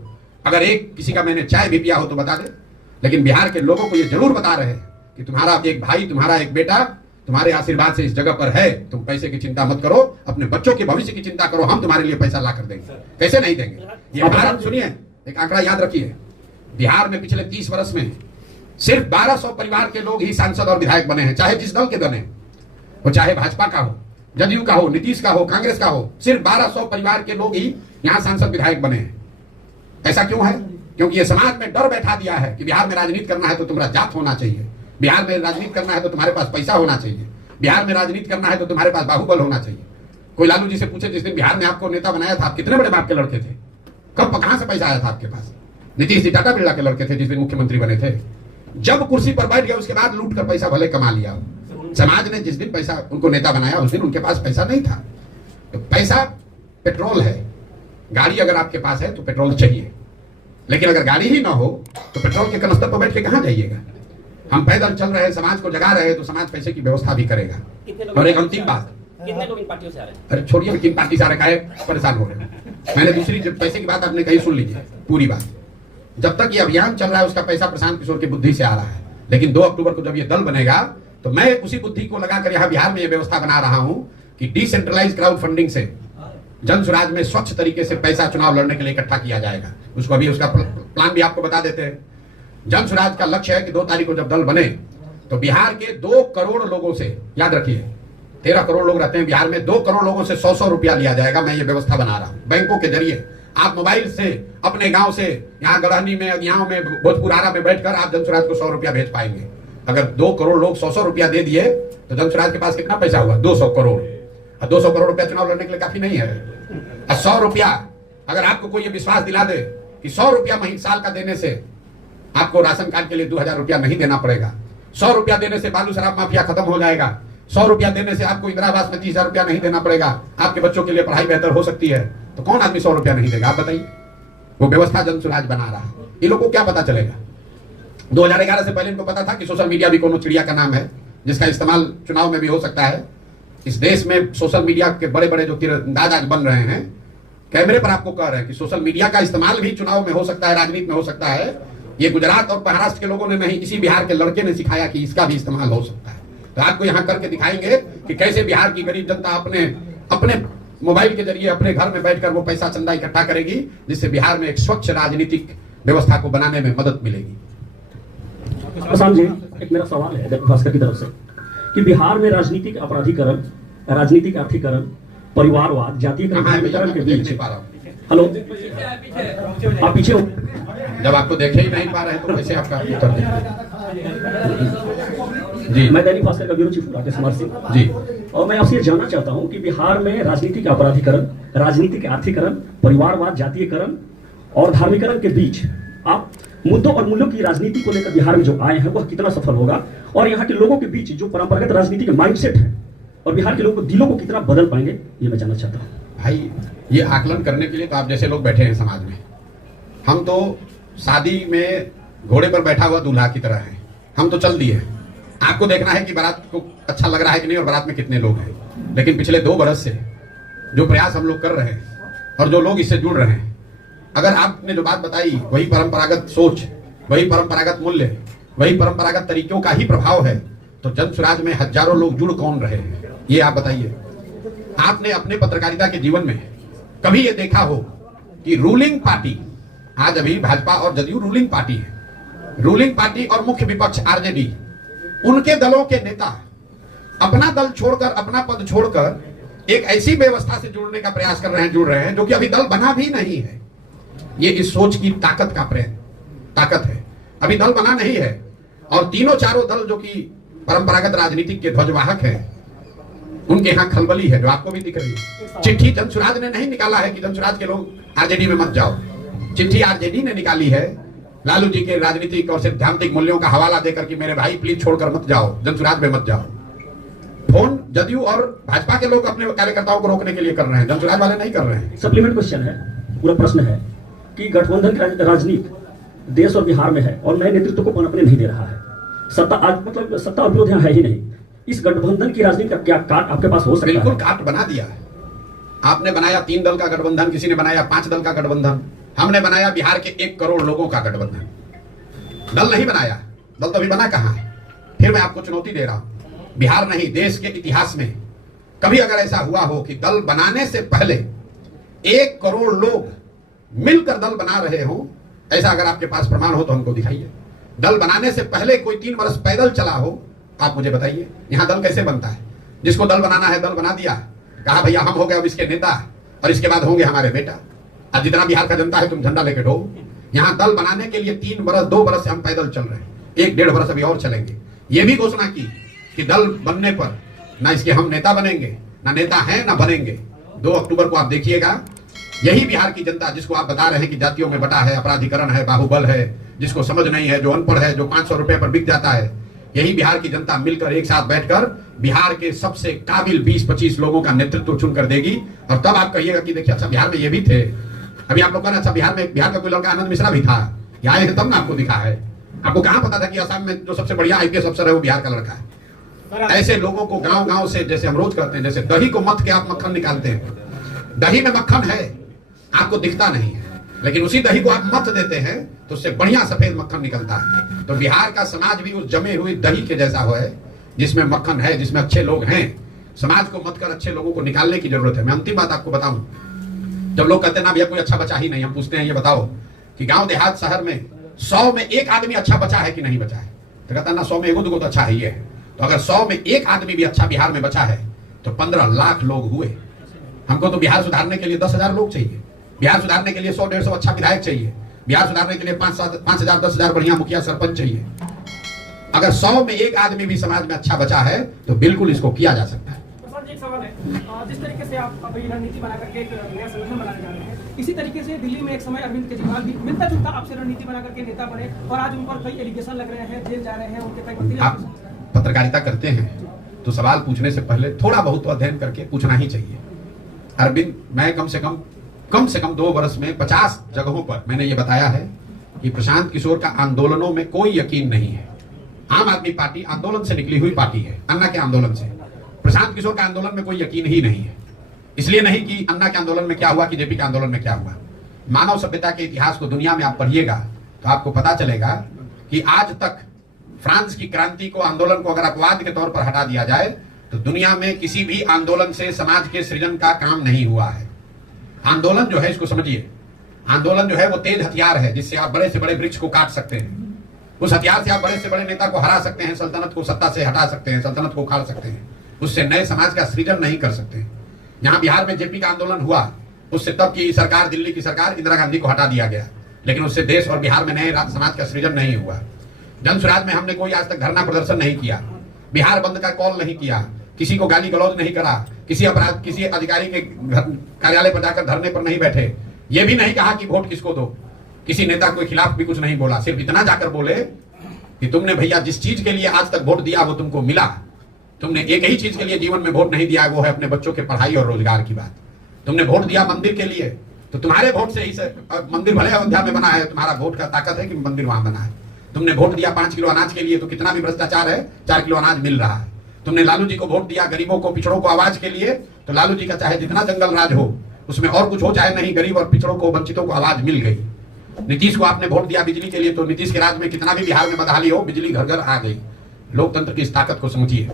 अगर एक किसी का मैंने चाय भी पिया हो तो बता दे। लेकिन बिहार के लोगों को ये जरूर बता रहे हैं कि तुम्हारा एक भाई, तुम्हारा एक बेटा तुम्हारे आशीर्वाद से इस जगह पर है, तुम पैसे की चिंता मत करो, अपने बच्चों के भविष्य की चिंता करो, हम तुम्हारे लिए पैसा ला कर देंगे। कैसे नहीं देंगे? ये भारत, सुनिए एक आंकड़ा याद रखिए, बिहार में पिछले 30 वर्ष में सिर्फ 1200 परिवार के लोग ही सांसद और विधायक बने हैं, चाहे जिस दल के बने, वो चाहे भाजपा का हो, जदयू का हो, नीतीश का हो, कांग्रेस का हो, सिर्फ 1200 परिवार के लोग ही यहाँ सांसद विधायक बने हैं। ऐसा क्यों है? क्योंकि ये समाज में डर बैठा दिया है कि बिहार में राजनीति करना है तो तुम्हारा जात होना चाहिए, बिहार में राजनीति करना है तो तुम्हारे पास पैसा होना चाहिए, बिहार में राजनीति करना है तो तुम्हारे पास बाहुबल होना चाहिए। कोई लालू जी से पूछे, जिस दिन बिहार ने आपको नेता बनाया था, आप कितने बड़े बाप के लड़के थे? कब कहां से पैसा आया था आपके पास? नीतीश जी टाटा बिरला के लड़के थे जिस दिन मुख्यमंत्री बने थे। जब कुर्सी पर बैठ गए उसके बाद लूट कर पैसा भले कमा लिया। समाज ने जिस दिन पैसा उनको नेता बनाया उस दिन उनके पास पैसा नहीं था। तो पैसा पेट्रोल है, गाड़ी अगर आपके पास है तो पेट्रोल चाहिए, लेकिन अगर गाड़ी ही ना हो तो पेट्रोल के कनस्तर पर बैठ के कहां जाइएगा? हम पैदल चल रहे हैं, समाज को जगा रहे हैं, तो समाज पैसे की व्यवस्था भी करेगा। और एक अंतिम बात, कितने लोग इन पार्टियों से आ रहे हैं? अरे छोड़िए किन पार्टी से आ रहे हैं, परेशान हो रहे हैं। मैंने दूसरी पैसे की बात आपने कही, सुन लीजिए पूरी बात। जब तक ये अभियान चल रहा है उसका पैसा प्रशांत किशोर की बुद्धि से आ रहा है, लेकिन 2 अक्टूबर को जब ये दल बनेगा तो मैं उसी बुद्धि को लगाकर यहाँ बिहार में ये व्यवस्था बना रहा हूं कि डिसेंट्रलाइज क्राउड फंडिंग से जनसुराज में स्वच्छ तरीके से पैसा चुनाव लड़ने के लिए इकट्ठा किया जाएगा। उसको अभी उसका प्लान भी आपको बता देते हैं। जनसुराज का लक्ष्य है कि 2 तारीख को जब दल बने तो बिहार के 2 करोड़ लोगों से, याद रखिए 13 करोड़ लोग रहते हैं बिहार में, 2 करोड़ लोगों से 100-100 रुपया लिया जाएगा। मैं ये व्यवस्था बना रहा हूँ बैंकों के जरिए। आप मोबाइल से अपने गांव से, यहाँ गढ़हनी में, यहाँ में, भोजपुरारा में बैठकर आप जनसुराज को 100 रुपया भेज पाएंगे। अगर 2 करोड़ लोग 100-100 रुपया दे दिए तो जनसुराज के पास कितना पैसा हुआ? 200 करोड़। 200 करोड़ रुपया चुनाव लड़ने के लिए काफी नहीं है। 100 रुपया, अगर आपको कोई ये विश्वास दिला दे कि 100 रुपया महीने साल का देने से आपको राशन कार्ड के लिए 2000 रुपया नहीं देना पड़ेगा, 100 रुपया देने से बालू शराब माफिया खत्म हो जाएगा, 100 रुपया देने से आपको इंदिरा आवास में 30,000 रुपया नहीं देना पड़ेगा, आपके बच्चों के लिए पढ़ाई बेहतर हो सकती है, तो कौन आदमी 100 रुपया नहीं देगा? आप बताइए। वो व्यवस्था जनसुराज बना रहा है। इन लोगों को क्या पता चलेगा? 2011 से पहले इनको पता था कि सोशल मीडिया भी कोनो चिड़िया का नाम है जिसका इस्तेमाल चुनाव में भी हो सकता है। इस देश में सोशल मीडिया के बड़े बड़े जो तीरंदाज आज बन रहे हैं, कैमरे पर आपको कह रहे हैं कि सोशल मीडिया का इस्तेमाल भी चुनाव में हो सकता है, राजनीति में हो सकता है। ये गुजरात और महाराष्ट्र के लोगों ने नहीं, इसी बिहार के लड़के ने सिखाया कि इसका भी इस्तेमाल हो सकता है। तो आपको यहाँ करके दिखाएंगे कि कैसे बिहार की गरीब जनता अपने मोबाइल के जरिए अपने घर में बैठकर वो पैसा चंदा इकट्ठा करेगी, जिससे बिहार में एक स्वच्छ राजनीतिक व्यवस्था को बनाने में मदद मिलेगी। प्रशांत जी, एक मेरा सवाल है दैनिक भास्कर की तरफ से कि बिहार में राजनीतिक अपराधीकरण, राजनीतिक आर्थिकरण, परिवारवाद, जातीयकरण के बीच, हेलो आप पीछे हो, जब आपको देखे ही नहीं पा रहे तो कैसे आपका उत्तर दें? जी, मैं दैनिक भास्कर का ब्यूरो चीफ राकेश कुमार सिंह जी, और मैं आपसे जानना चाहता हूं कि बिहार में राजनीतिक अपराधीकरण, राजनीतिक आर्थिकरण, परिवारवाद, जातीयकरण और धार्मिकरण के बीच आप मुद्दों और मूल्यों की राजनीति को लेकर बिहार में जो आए हैं वह कितना सफल होगा, और यहाँ के लोगों के बीच जो परंपरागत राजनीति के माइंडसेट है और बिहार के लोगों को दिलों को कितना बदल पाएंगे, ये मैं जानना चाहता हूँ। भाई ये आकलन करने के लिए तो आप जैसे लोग बैठे हैं समाज में। हम तो शादी में घोड़े पर बैठा हुआ दूल्हा की तरह है, हम तो चल दिए। आपको देखना है कि बारात को अच्छा लग रहा है कि नहीं और बारात में कितने लोग हैं। लेकिन पिछले 2 बरस से जो प्रयास हम लोग कर रहे हैं और जो लोग इससे जुड़ रहे हैं, अगर आपने जो बात बताई वही परंपरागत सोच, वही परंपरागत मूल्य, वही परंपरागत तरीकों का ही प्रभाव है, तो जनसुराज में हजारों लोग जुड़ कौन रहे हैं? ये आप बताइए। आपने अपने पत्रकारिता के जीवन में कभी ये देखा हो कि रूलिंग पार्टी, आज अभी भाजपा और जदयू रूलिंग पार्टी है, रूलिंग पार्टी और मुख्य विपक्ष आरजेडी, उनके दलों के नेता अपना दल छोड़कर, अपना पद छोड़कर एक ऐसी व्यवस्था से जुड़ने का प्रयास कर रहे हैं, जुड़ रहे हैं, जो कि अभी दल बना भी नहीं है। ये इस सोच की ताकत है। अभी दल बना नहीं है, और तीनों चारों दल जो कि परंपरागत राजनीति के ध्वजवाहक हैं, उनके यहाँ खलबली है, जो आपको भी दिख रही है। चिट्ठी जनसुराज ने नहीं निकाला है कि जनसुराज के लोग आरजेडी में मत जाओ। चिट्ठी आरजेडी ने निकाली है, लालू जी के राजनीतिक और सैद्धांतिक मूल्यों का हवाला देकर कि मेरे भाई प्लीज छोड़कर मत जाओ, जनसुराज में मत जाओ। फोन जदयू और भाजपा के लोग अपने कार्यकर्ताओं को रोकने के लिए कर रहे हैं, जनसुराज वाले नहीं कर रहे हैं। सप्लीमेंट क्वेश्चन है, पूरा प्रश्न है कि गठबंधन की राजनीति देश और बिहार में है और नए नेतृत्व को पनपने नहीं दे रहा है। सत्ता आज मतलब सत्ता और विरोध यहाँ है ही नहीं। इस गठबंधन की राजनीति का क्या काट आपके पास हो सकता है? बिल्कुल काट बना दिया है। आपने बनाया 3 दल का गठबंधन, किसी ने बनाया 5 दल का गठबंधन, हमने बनाया बिहार के 1 करोड़ लोगों का गठबंधन। दल नहीं बनाया, दल तो अभी बना कहां है। फिर मैं आपको चुनौती दे रहा हूं, बिहार नहीं देश के इतिहास में कभी अगर ऐसा हुआ हो कि दल बनाने से पहले 1 करोड़ लोग मिलकर दल बना रहे हो, ऐसा अगर आपके पास प्रमाण हो तो हमको दिखाइए। दल बनाने से पहले कोई 3 वर्ष पैदल चला हो, आप मुझे बताइए। यहां दल कैसे बनता है? जिसको दल बनाना है दल बना दिया, कहा भैया हम हो गए अब इसके नेता, और इसके बाद होंगे हमारे बेटा। अब जितना बिहार का जनता है तुम झंडा लेके ढो। यहां दल बनाने के लिए 3 वर्ष 2 वर्ष से हम पैदल चल रहे हैं, 1-1.5 वर्ष अभी और चलेंगे। ये भी घोषणा की कि दल बनने पर ना इसके हम नेता बनेंगे, ना नेता हैं ना बनेंगे। 2 अक्टूबर को आप देखिएगा, यही बिहार की जनता जिसको आप बता रहे हैं कि जातियों में बटा है, अपराधीकरण है, बाहुबल है, जिसको समझ नहीं है, जो अनपढ़ है, जो 500 रुपए पर बिक जाता है, यही बिहार की जनता मिलकर एक साथ बैठकर बिहार के सबसे काबिल 20-25 लोगों का नेतृत्व चुनकर देगी। और तब आप कहिएगा कि देखिए अच्छा बिहार में ये भी थे। अभी आप लोग कह रहे अच्छा बिहार का कोई लड़का आनंद मिश्रा भी था, ये आए हैं तब ना आपको दिखा है। आपको कहां पता था कि असम में जो सबसे बढ़िया आईपीएस अफसर है वो बिहार का लड़का है? ऐसे लोगों को गांव गांव से, जैसे हम रोज करते हैं, जैसे दही को मथ के आप मक्खन निकालते हैं, दही में मक्खन है आपको दिखता नहीं है, लेकिन उसी दही को आप मथ देते हैं तो उससे बढ़िया सफेद मक्खन निकलता है। तो बिहार का समाज भी उस जमे हुई दही के जैसा हो है, जिसमें मक्खन है, जिसमें अच्छे लोग हैं। समाज को मत कर अच्छे लोगों को निकालने की जरूरत है। मैं अंतिम बात आपको बताऊं, जब लोग कहते हैं ना भैया कोई अच्छा बचा ही नहीं, हम पूछते हैं ये बताओ कि गांव देहात शहर में 100 में 1 आदमी अच्छा बचा है कि नहीं बचा है? तो कहता है ना 100 में 1-2 तो अच्छा ही है। तो अगर 100 में 1 आदमी भी अच्छा बिहार में बचा है तो 15 लाख लोग हुए। हमको तो बिहार सुधारने के लिए 10,000 लोग चाहिए, बिहार सुधारने के लिए 100-150 अच्छा विधायक चाहिए, बिहार सुधारने के लिए 5,000-10,000 बढ़िया मुखिया सरपंच चाहिए। अगर 100 में 1 आदमी भी समाज में अच्छा बचा है तो बिल्कुल इसको किया जा सकता है। एक सवाल है, जिस तरीके से आप अभी रणनीति बना करके एक नया संगठन बनाने जा रहे हैं, इसी तरीके से दिल्ली में एक समय अरविंद केजरीवाल भी मिलता जुलता आपसे रणनीति बना करके नेता बने और आज उन पर कई एलिगेशन लग रहे हैं, जेल जा रहे हैं, उनके कई आप पत्रकारिता करते हैं तो सवाल पूछने से पहले थोड़ा बहुत अध्ययन करके पूछना ही चाहिए। अरविंद, मैं कम से कम 2 वर्ष में 50 जगहों पर मैंने ये बताया है कि प्रशांत किशोर का आंदोलनों में कोई यकीन नहीं है। आम आदमी पार्टी आंदोलन से निकली हुई पार्टी है, अन्ना के आंदोलन से। प्रशांत किशोर के आंदोलन में कोई यकीन ही नहीं है। इसलिए नहीं कि अन्ना के आंदोलन में क्या हुआ, कि जेपी के आंदोलन में क्या हुआ। मानव सभ्यता के इतिहास को दुनिया में आप पढ़िएगा तो आपको पता चलेगा कि आज तक फ्रांस की क्रांति को, आंदोलन को अगर अपवाद के तौर पर हटा दिया जाए तो दुनिया में किसी भी आंदोलन से समाज के सृजन का काम नहीं हुआ है। आंदोलन जो है, इसको समझिए, आंदोलन जो है वो तेज हथियार है जिससे आप बड़े से बड़े वृक्ष को काट सकते हैं। उस हथियार से आप बड़े से बड़े नेता को हरा सकते हैं, सल्तनत को सत्ता से हटा सकते हैं, सल्तनत को उखाड़ सकते हैं, उससे नए समाज का सृजन नहीं कर सकते। यहाँ बिहार में जेपी का आंदोलन हुआ, उससे तब की सरकार, दिल्ली की सरकार, इंदिरा गांधी को हटा दिया गया, लेकिन उससे देश और बिहार में नए समाज का सृजन नहीं हुआ। जनसुराज में हमने कोई आज तक धरना प्रदर्शन नहीं किया, बिहार बंद का कॉल नहीं किया, किसी को गाली गलौज नहीं करा, किसी अधिकारी के कार्यालय पर जाकर धरने पर नहीं बैठे, ये भी नहीं कहा कि वोट किसको दो, किसी नेता के खिलाफ भी कुछ नहीं बोला। सिर्फ इतना जाकर बोले कि तुमने भैया जिस चीज के लिए आज तक वोट दिया वो तुमको मिला, तुमने एक ही चीज के लिए जीवन में वोट नहीं दिया, वो है अपने बच्चों के पढ़ाई और रोजगार की बात। तुमने वोट दिया मंदिर के लिए, तो तुम्हारे वोट से ही मंदिर भले अयोध्या में बना है, तुम्हारा वोट का ताकत है कि मंदिर वहां बना है। तुमने वोट दिया 5 किलो अनाज के लिए, तो कितना भी भ्रष्टाचार है, 4 किलो अनाज मिल रहा है। तुमने लालू जी को वोट दिया गरीबों को, पिछड़ों को आवाज के लिए, तो लालू जी का चाहे जितना जंगल राज हो, उसमें और कुछ हो चाहे नहीं, गरीब और पिछड़ों को, वंचितों को आवाज मिल गई। नीतीश को आपने वोट दिया बिजली के लिए, तो नीतीश के राज में कितना भी बिहार में बदहाली हो, बिजली घर घर आ गई। लोकतंत्र की इस ताकत को समझिए,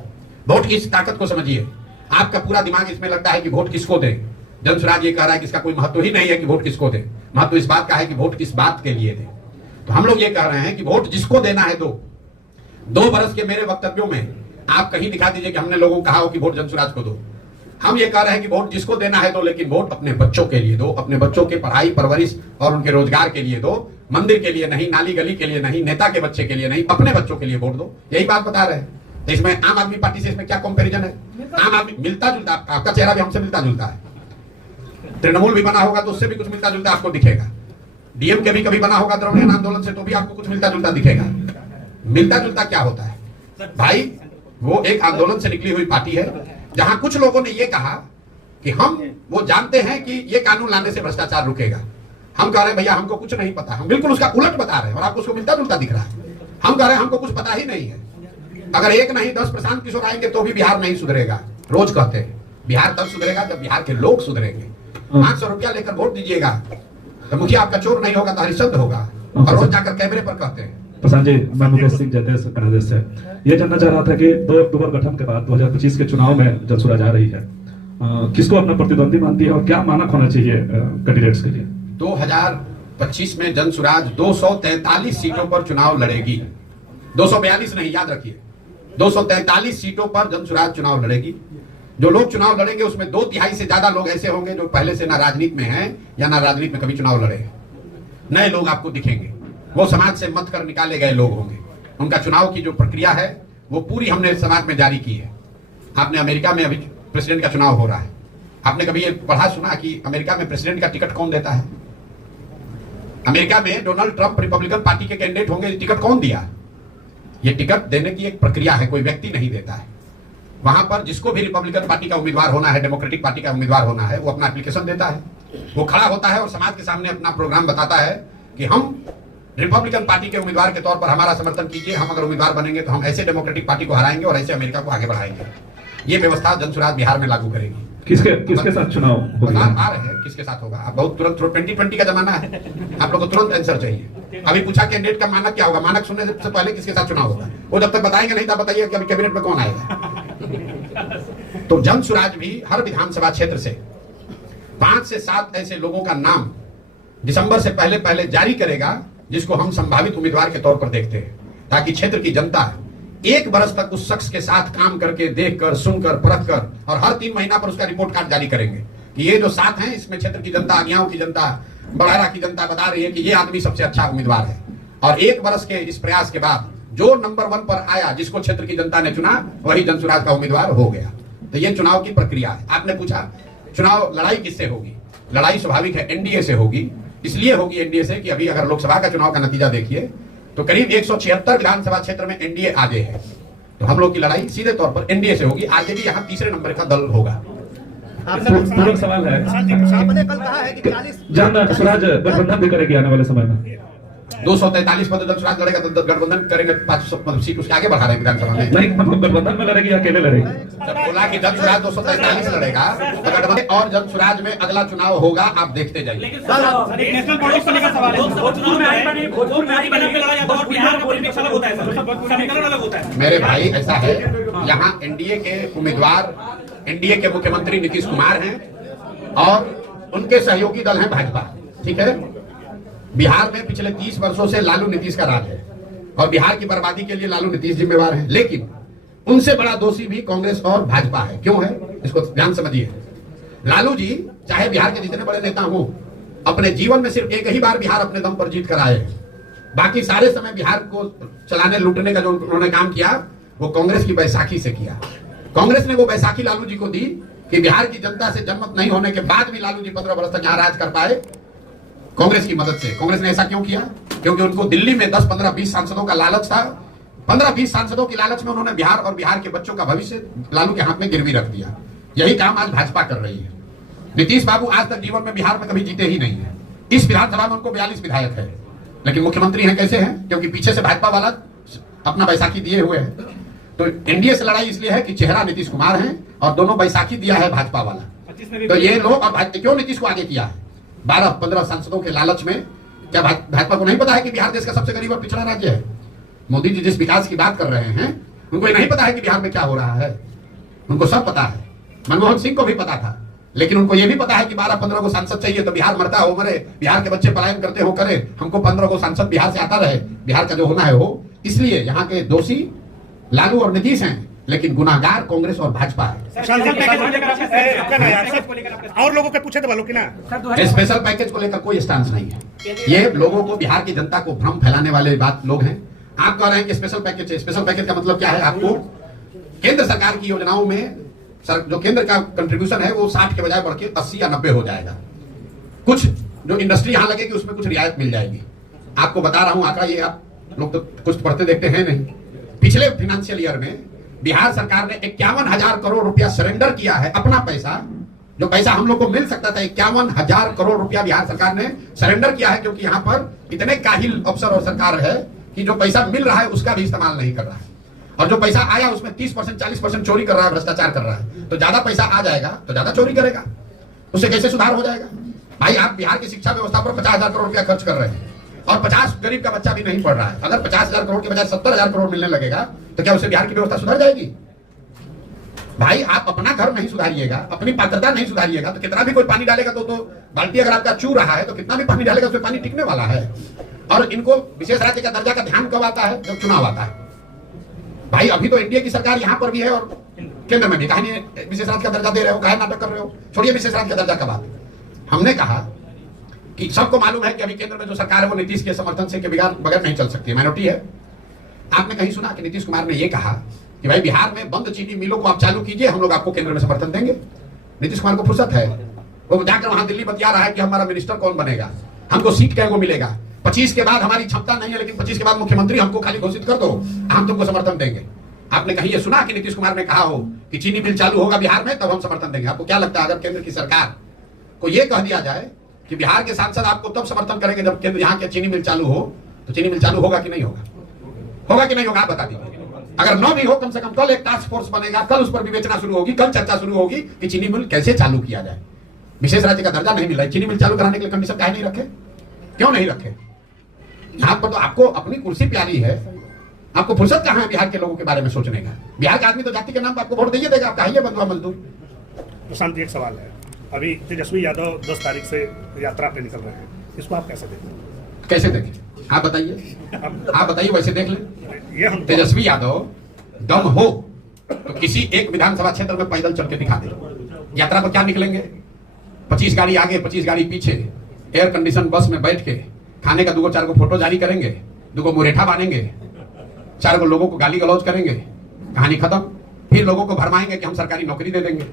वोट की इस ताकत को समझिए। आपका पूरा दिमाग इसमें लगता है कि वोट किसको दे। जनसुराज ये कह रहा है कि इसका कोई महत्व ही नहीं है कि वोट किसको दे, महत्व इस बात का है कि वोट किस बात के लिए दे। तो हम लोग ये कह रहे हैं कि वोट जिसको देना है दो। 2 बरस के मेरे वक्तव्यों में आप कहीं दिखा दीजिए कि हमने लोगों को कहा हो कि वोट जनसुराज को दो। हम ये कह रहे हैं कि वोट जिसको देना है दो, लेकिन वोट अपने बच्चों के लिए दो, अपने बच्चों के पढ़ाई परवरिश और उनके रोजगार के लिए दो, मंदिर के लिए नहीं, नाली गली के लिए नहीं, नेता के बच्चे के लिए नहीं, अपने बच्चों के लिए वोट दो। यही बात बता रहे हैं। तो इसमें आम आदमी पार्टी से इसमें क्या कंपैरिजन है? आम आदमी मिलता जुलता, आपका चेहरा भी हमसे मिलता जुलता है। तृणमूल भी बना होगा तो उससे भी कुछ मिलता जुलता आपको दिखेगा। डीएम के भी कभी बना होगा द्रविड़ आंदोलन से, तो भी आपको कुछ मिलता जुलता दिखेगा। मिलता जुलता क्या होता है भाई? वो एक आंदोलन से निकली हुई पार्टी है जहां कुछ लोगों ने ये कहा कि हम वो जानते हैं कि ये कानून लाने से भ्रष्टाचार रुकेगा। हम कह रहे हैं भैया हमको कुछ नहीं पता, हम बिल्कुल उसका उलट बता रहे हैं और आपको उसको मिलता जुलता दिख रहा है। हम कह रहे हैं हमको कुछ पता ही नहीं है। अगर एक नहीं 10 प्रशांत किशोर आएंगे तो भी बिहार नहीं सुधरेगा। रोज कहते हैं बिहार तब सुधरेगा जब बिहार के लोग सुधरेंगे। 500 रुपया लेकर वोट दीजिएगा तो मुखिया आपका चोर नहीं होगा तो हरिश्चंद्र होगा, और रोज जाकर कैमरे पर कहते हैं। प्रशांत जी, मैं मुकेश सिंह जयदेव कनादेश से ये जानना चाह रहा था कि 2 अक्टूबर गठन के बाद 2025 के चुनाव में जनसुराज आ रही है, किसको अपना प्रतिद्वंदी मानती है और क्या मानक होना चाहिए कैंडिडेट्स के लिए? 2025 में जनसुराज 243 सीटों पर चुनाव लड़ेगी। 242 नहीं, याद रखिए 243 सीटों पर जनसुराज चुनाव लड़ेगी। जो लोग चुनाव लड़ेंगे उसमें 2/3 से ज्यादा लोग ऐसे होंगे जो पहले से ना राजनीति में हैं या ना राजनीति में कभी चुनाव लड़े हैं। नए लोग आपको दिखेंगे, वो समाज से मत कर निकाले गए लोग होंगे। उनका चुनाव की जो प्रक्रिया है वो पूरी हमने समाज में जारी की है। आपने अमेरिका में अभी प्रेसिडेंट का चुनाव हो रहा है, आपने कभी ये पढ़ा सुना कि अमेरिका में प्रेसिडेंट का टिकट कौन देता है? अमेरिका में डोनाल्ड ट्रंप रिपब्लिकन पार्टी के कैंडिडेट होंगे, टिकट कौन दिया? ये टिकट देने की एक प्रक्रिया है, कोई व्यक्ति नहीं देता है। वहां पर जिसको भी रिपब्लिकन पार्टी का उम्मीदवार होना है, डेमोक्रेटिक पार्टी का उम्मीदवार होना है, वो अपना एप्लीकेशन देता है, वो खड़ा होता है और समाज के सामने अपना प्रोग्राम बताता है कि हम रिपब्लिकन पार्टी के उम्मीदवार के तौर पर हमारा समर्थन कीजिए, हम अगर उम्मीदवार बनेंगे तो हम ऐसे डेमोक्रेटिक पार्टी को हराएंगे और ऐसे अमेरिका को आगे बढ़ाएंगे। ये व्यवस्था जनसुराज बिहार में लागू करेगी। किसके साथ चुनाव होगा? आ रहे हैं किसके साथ होगा? अब बहुत तुरंत 2020 का जमाना है, आप लोग को तुरंत आंसर चाहिए। अभी पूछा कैंडिडेट का मानक क्या होगा, मानक सुनने से पहले किसके साथ चुनाव होगा, वो जब तक बताएंगे नहीं तब बताइए कि अभी कैबिनेट में कौन आएगा। तो जनसुराज भी हर विधानसभा क्षेत्र से 5 से 7 ऐसे लोगों का नाम दिसंबर से पहले जारी करेगा जिसको हम संभावित उम्मीदवार के तौर पर देखते हैं, ताकि क्षेत्र की जनता 1 बरस तक उस शख्स के साथ काम करके, देखकर, सुनकर, परखकर, और हर 3 महीना पर उसका रिपोर्ट कार्ड जारी करेंगे कि ये जो 7 हैं इसमें क्षेत्र की जनता, अगियाओं की जनता, बड़ारा की जनता बता रही है कि ये आदमी सबसे अच्छा उम्मीदवार है। और 1 बरस के इस प्रयास के बाद जो नंबर 1 पर आया, जिसको क्षेत्र की जनता ने चुना, वही जनसुराज का उम्मीदवार हो गया। तो ये चुनाव की प्रक्रिया है। आपने पूछा चुनाव लड़ाई किससे होगी? लड़ाई स्वाभाविक है एनडीए से होगी। इसलिए होगी एनडीए से कि अभी अगर लोकसभा का चुनाव का नतीजा देखिए तो करीब 176 विधानसभा क्षेत्र में एनडीए आगे है। तो हम लोग की लड़ाई सीधे तौर पर एनडीए से होगी। आरजेडी यहाँ तीसरे नंबर का दल होगा। पूरा सवाल है, आपने कल कहा है कि 40 जानना स्वराज गठबंधन भी करेगी आने वाले समय में? 243 पद जनसुराज लड़ेगा तो गठबंधन करेंगे, 500 सीट उसके आगे बढ़ा रहे हैं विधानसभा में। नहीं, मतलब गठबंधन में लड़ेगी या अकेले लड़ेगी? जब बोला कि जनसुराज 243 लड़ेगा तो गठबंधन और जनसुराज में अगला चुनाव होगा, आप देखते जाइए। नेशनल पॉलिटिक्स को लेकर सवाल है। भोजपुर में आई बनी, भोजपुर में आई बनी पे लड़ा जाता है और बिहार का पॉलिटिक्स अलग होता है सर, समीकरण अलग होता है। मेरे भाई ऐसा है, यहाँ एनडीए के उम्मीदवार एनडीए के मुख्यमंत्री नीतीश कुमार हैं और उनके सहयोगी दल है भाजपा। ठीक है, बिहार में पिछले 30 वर्षों से लालू नीतीश का राज है और बिहार की बर्बादी के लिए लालू नीतीश जिम्मेवार हैं। लेकिन उनसे बड़ा दोषी भी कांग्रेस और भाजपा है। क्यों है, इसको ध्यान समझिए। लालू जी चाहे बिहार के जितने बड़े नेता हो, अपने जीवन में सिर्फ एक ही बार बिहार अपने दम पर जीत कर आए। बाकी सारे समय बिहार को चलाने लूटने का जो उन्होंने काम किया वो कांग्रेस की बैसाखी से किया। कांग्रेस ने वो बैसाखी लालू जी को दी कि बिहार की जनता से जनमत नहीं होने के बाद भी लालू जी 15 वर्ष तक यहाँ राज कर पाए, कांग्रेस की मदद से। कांग्रेस ने ऐसा क्यों किया? क्योंकि उनको दिल्ली में 10, 15, 20 सांसदों का लालच था। 15-20 सांसदों की लालच में उन्होंने बिहार और बिहार के बच्चों का भविष्य लालू के हाथ में गिरवी रख दिया। यही काम आज भाजपा कर रही है। नीतीश बाबू आज तक जीवन में बिहार में कभी जीते ही नहीं है। इस विधानसभा में उनको 42 विधायक है, लेकिन मुख्यमंत्री हैं कैसे हैं? क्योंकि पीछे से भाजपा वाला अपना बैसाखी दिए हुए है। तो एनडीए से लड़ाई इसलिए है कि चेहरा नीतीश कुमार है और दोनों बैसाखी दिया है भाजपा वाला। तो ये लोग अब क्यों नीतीश को आगे किया है? 12-15 सांसदों के लालच में। क्या भाजपा को नहीं पता है कि बिहार देश का सबसे गरीब और पिछड़ा राज्य है? मोदी जी जिस विकास की बात कर रहे हैं, उनको नहीं पता है कि बिहार में क्या हो रहा है? उनको सब पता है। मनमोहन सिंह को भी पता था, लेकिन उनको यह भी पता है कि 12-15 को सांसद चाहिए तो बिहार मरता हो मरे, बिहार के बच्चे पलायन करते हो करे, हमको 15 को सांसद बिहार से आता रहे, बिहार का जो होना है हो। इसलिए यहाँ के दोषी लालू और नीतीश हैं। लेकिन गुनाहगार कांग्रेस और भाजपा है। और लोगों के पूछे थे वालों की ना स्पेशल पैकेज को लेकर कोई स्टांस नहीं है। ये लोगों को, बिहार की जनता को भ्रम फैलाने वाले बात लोग हैं। आप कह रहे हैं कि स्पेशल पैकेज है। स्पेशल पैकेज का मतलब क्या है? आपको केंद्र सरकार की योजनाओं में जो केंद्र का कंट्रीब्यूशन है वो 60 के बजाय बढ़ के 80 या 90 हो जाएगा। कुछ जो इंडस्ट्री यहां लगेगी उसमें कुछ रियायत मिल जाएगी। आपको बता रहा हूं आंकड़ा, ये आप लोग तो कुछ पढ़ते देखते हैं नहीं। पिछले फाइनेंशियल ईयर में बिहार सरकार ने 51,000 करोड़ रुपया सरेंडर किया है, अपना पैसा, जो पैसा हम लोग को मिल सकता था। 51,000 करोड़ रुपया बिहार सरकार ने सरेंडर किया है, क्योंकि यहाँ पर इतने काहिल अफसर और सरकार है कि जो पैसा मिल रहा है उसका भी इस्तेमाल नहीं कर रहा है, और जो पैसा आया उसमें 30% 40% चोरी कर रहा है, भ्रष्टाचार कर रहा है। तो ज्यादा पैसा आ जाएगा तो ज्यादा चोरी करेगा, उससे कैसे सुधार हो जाएगा? भाई आप बिहार की शिक्षा व्यवस्था पर 50,000 करोड़ रुपया खर्च कर रहे हैं और 50 गरीब का बच्चा भी नहीं पढ़ रहा है। अगर 50,000 करोड़ के बजाय 70,000 करोड़ मिलने लगेगा तो क्या उससे बिहार की व्यवस्था सुधर जाएगी? भाई आप अपना घर नहीं सुधारिएगा, अपनी पात्रता नहीं सुधारिएगा तो कितना भी कोई पानी डालेगा तो बाल्टी अगर आपका चू रहा है तो कितना भी पानी डालेगा उसमें पानी टिकने वाला है। और इनको विशेष राज्य का दर्जा का ध्यान कब आता है? जब चुनाव आता है। भाई अभी तो एनडीए की सरकार यहां पर भी है और केंद्र में भी, कहीं विशेष राज्य का दर्जा दे रहे हो, काहे नाटक कर रहे हो? छोड़िए विशेष राज्य का दर्जा का बात। हमने कहा कि सबको मालूम है कि अभी केंद्र में जो सरकार है वो नीतीश के समर्थन से के बगैर नहीं चल सकती है, माइनॉरिटी है। आपने कहीं सुना कि नीतीश कुमार ने यह कहा कि भाई बिहार में बंद चीनी मिलों को आप चालू कीजिए, हम लोग आपको केंद्र में समर्थन देंगे? नीतीश कुमार को फुर्सत है? वो जाकर वहां दिल्ली बतिया रहा है कि हमारा मिनिस्टर कौन बनेगा, हमको सीट क्या को मिलेगा, 25 के बाद हमारी क्षमता नहीं है लेकिन 25 के बाद मुख्यमंत्री हमको खाली घोषित कर दो, हम तुमको समर्थन देंगे। आपने कहीं ये सुना कि नीतीश कुमार ने कहा हो कि चीनी मिल चालू होगा बिहार में तब हम समर्थन देंगे? आपको क्या लगता है अगर केंद्र की सरकार को यह कह दिया जाए कि बिहार के सांसद आपको तब समर्थन करेंगे जब केंद्र यहाँ के चीनी मिल चालू हो, तो चीनी मिल चालू होगा कि नहीं होगा? होगा कि नहीं होगा? आप बता दीजिए। अगर न भी हो, कम से कम कल एक टास्क फोर्स बनेगा, कल उस पर विवेचना शुरू होगी, कल चर्चा शुरू होगी कि चीनी मिल कैसे चालू किया जाए। विशेष राज्य का दर्जा नहीं मिला है, चीनी मिल चालू कराने के लिए कंडीशन काहे नहीं रखे? क्यों नहीं रखे? यहाँ पर तो आपको अपनी कुर्सी प्यारी है, आपको फुर्सत कहाँ है बिहार के लोगों के बारे में सोचने का? बिहार का आदमी तो जाति के नाम पर आपको वोट दे देगा, आप कहिए बंधुआ मजदूर। प्रशांत जी, एक सवाल है, अभी तेजस्वी यादव 10 तारीख से यात्रा पे निकल रहे हैं, इसको आप कैसे देखते हैं? कैसे देखें? आप बताइए, आप बताइए, वैसे देख लें। ये हम तेजस्वी यादव दम हो तो किसी एक विधानसभा क्षेत्र में पैदल चल के दिखा दे। यात्रा पर क्या निकलेंगे? 25 गाड़ी आगे 25 गाड़ी पीछे, एयर कंडीशन बस में बैठ के खाने का 2-4 को फोटो जारी करेंगे, 2 मुरेठा बांधेंगे, 4 लोगों को गाली गलौज करेंगे, कहानी खत्म। फिर लोगों को भरमाएंगे कि हम सरकारी नौकरी दे देंगे।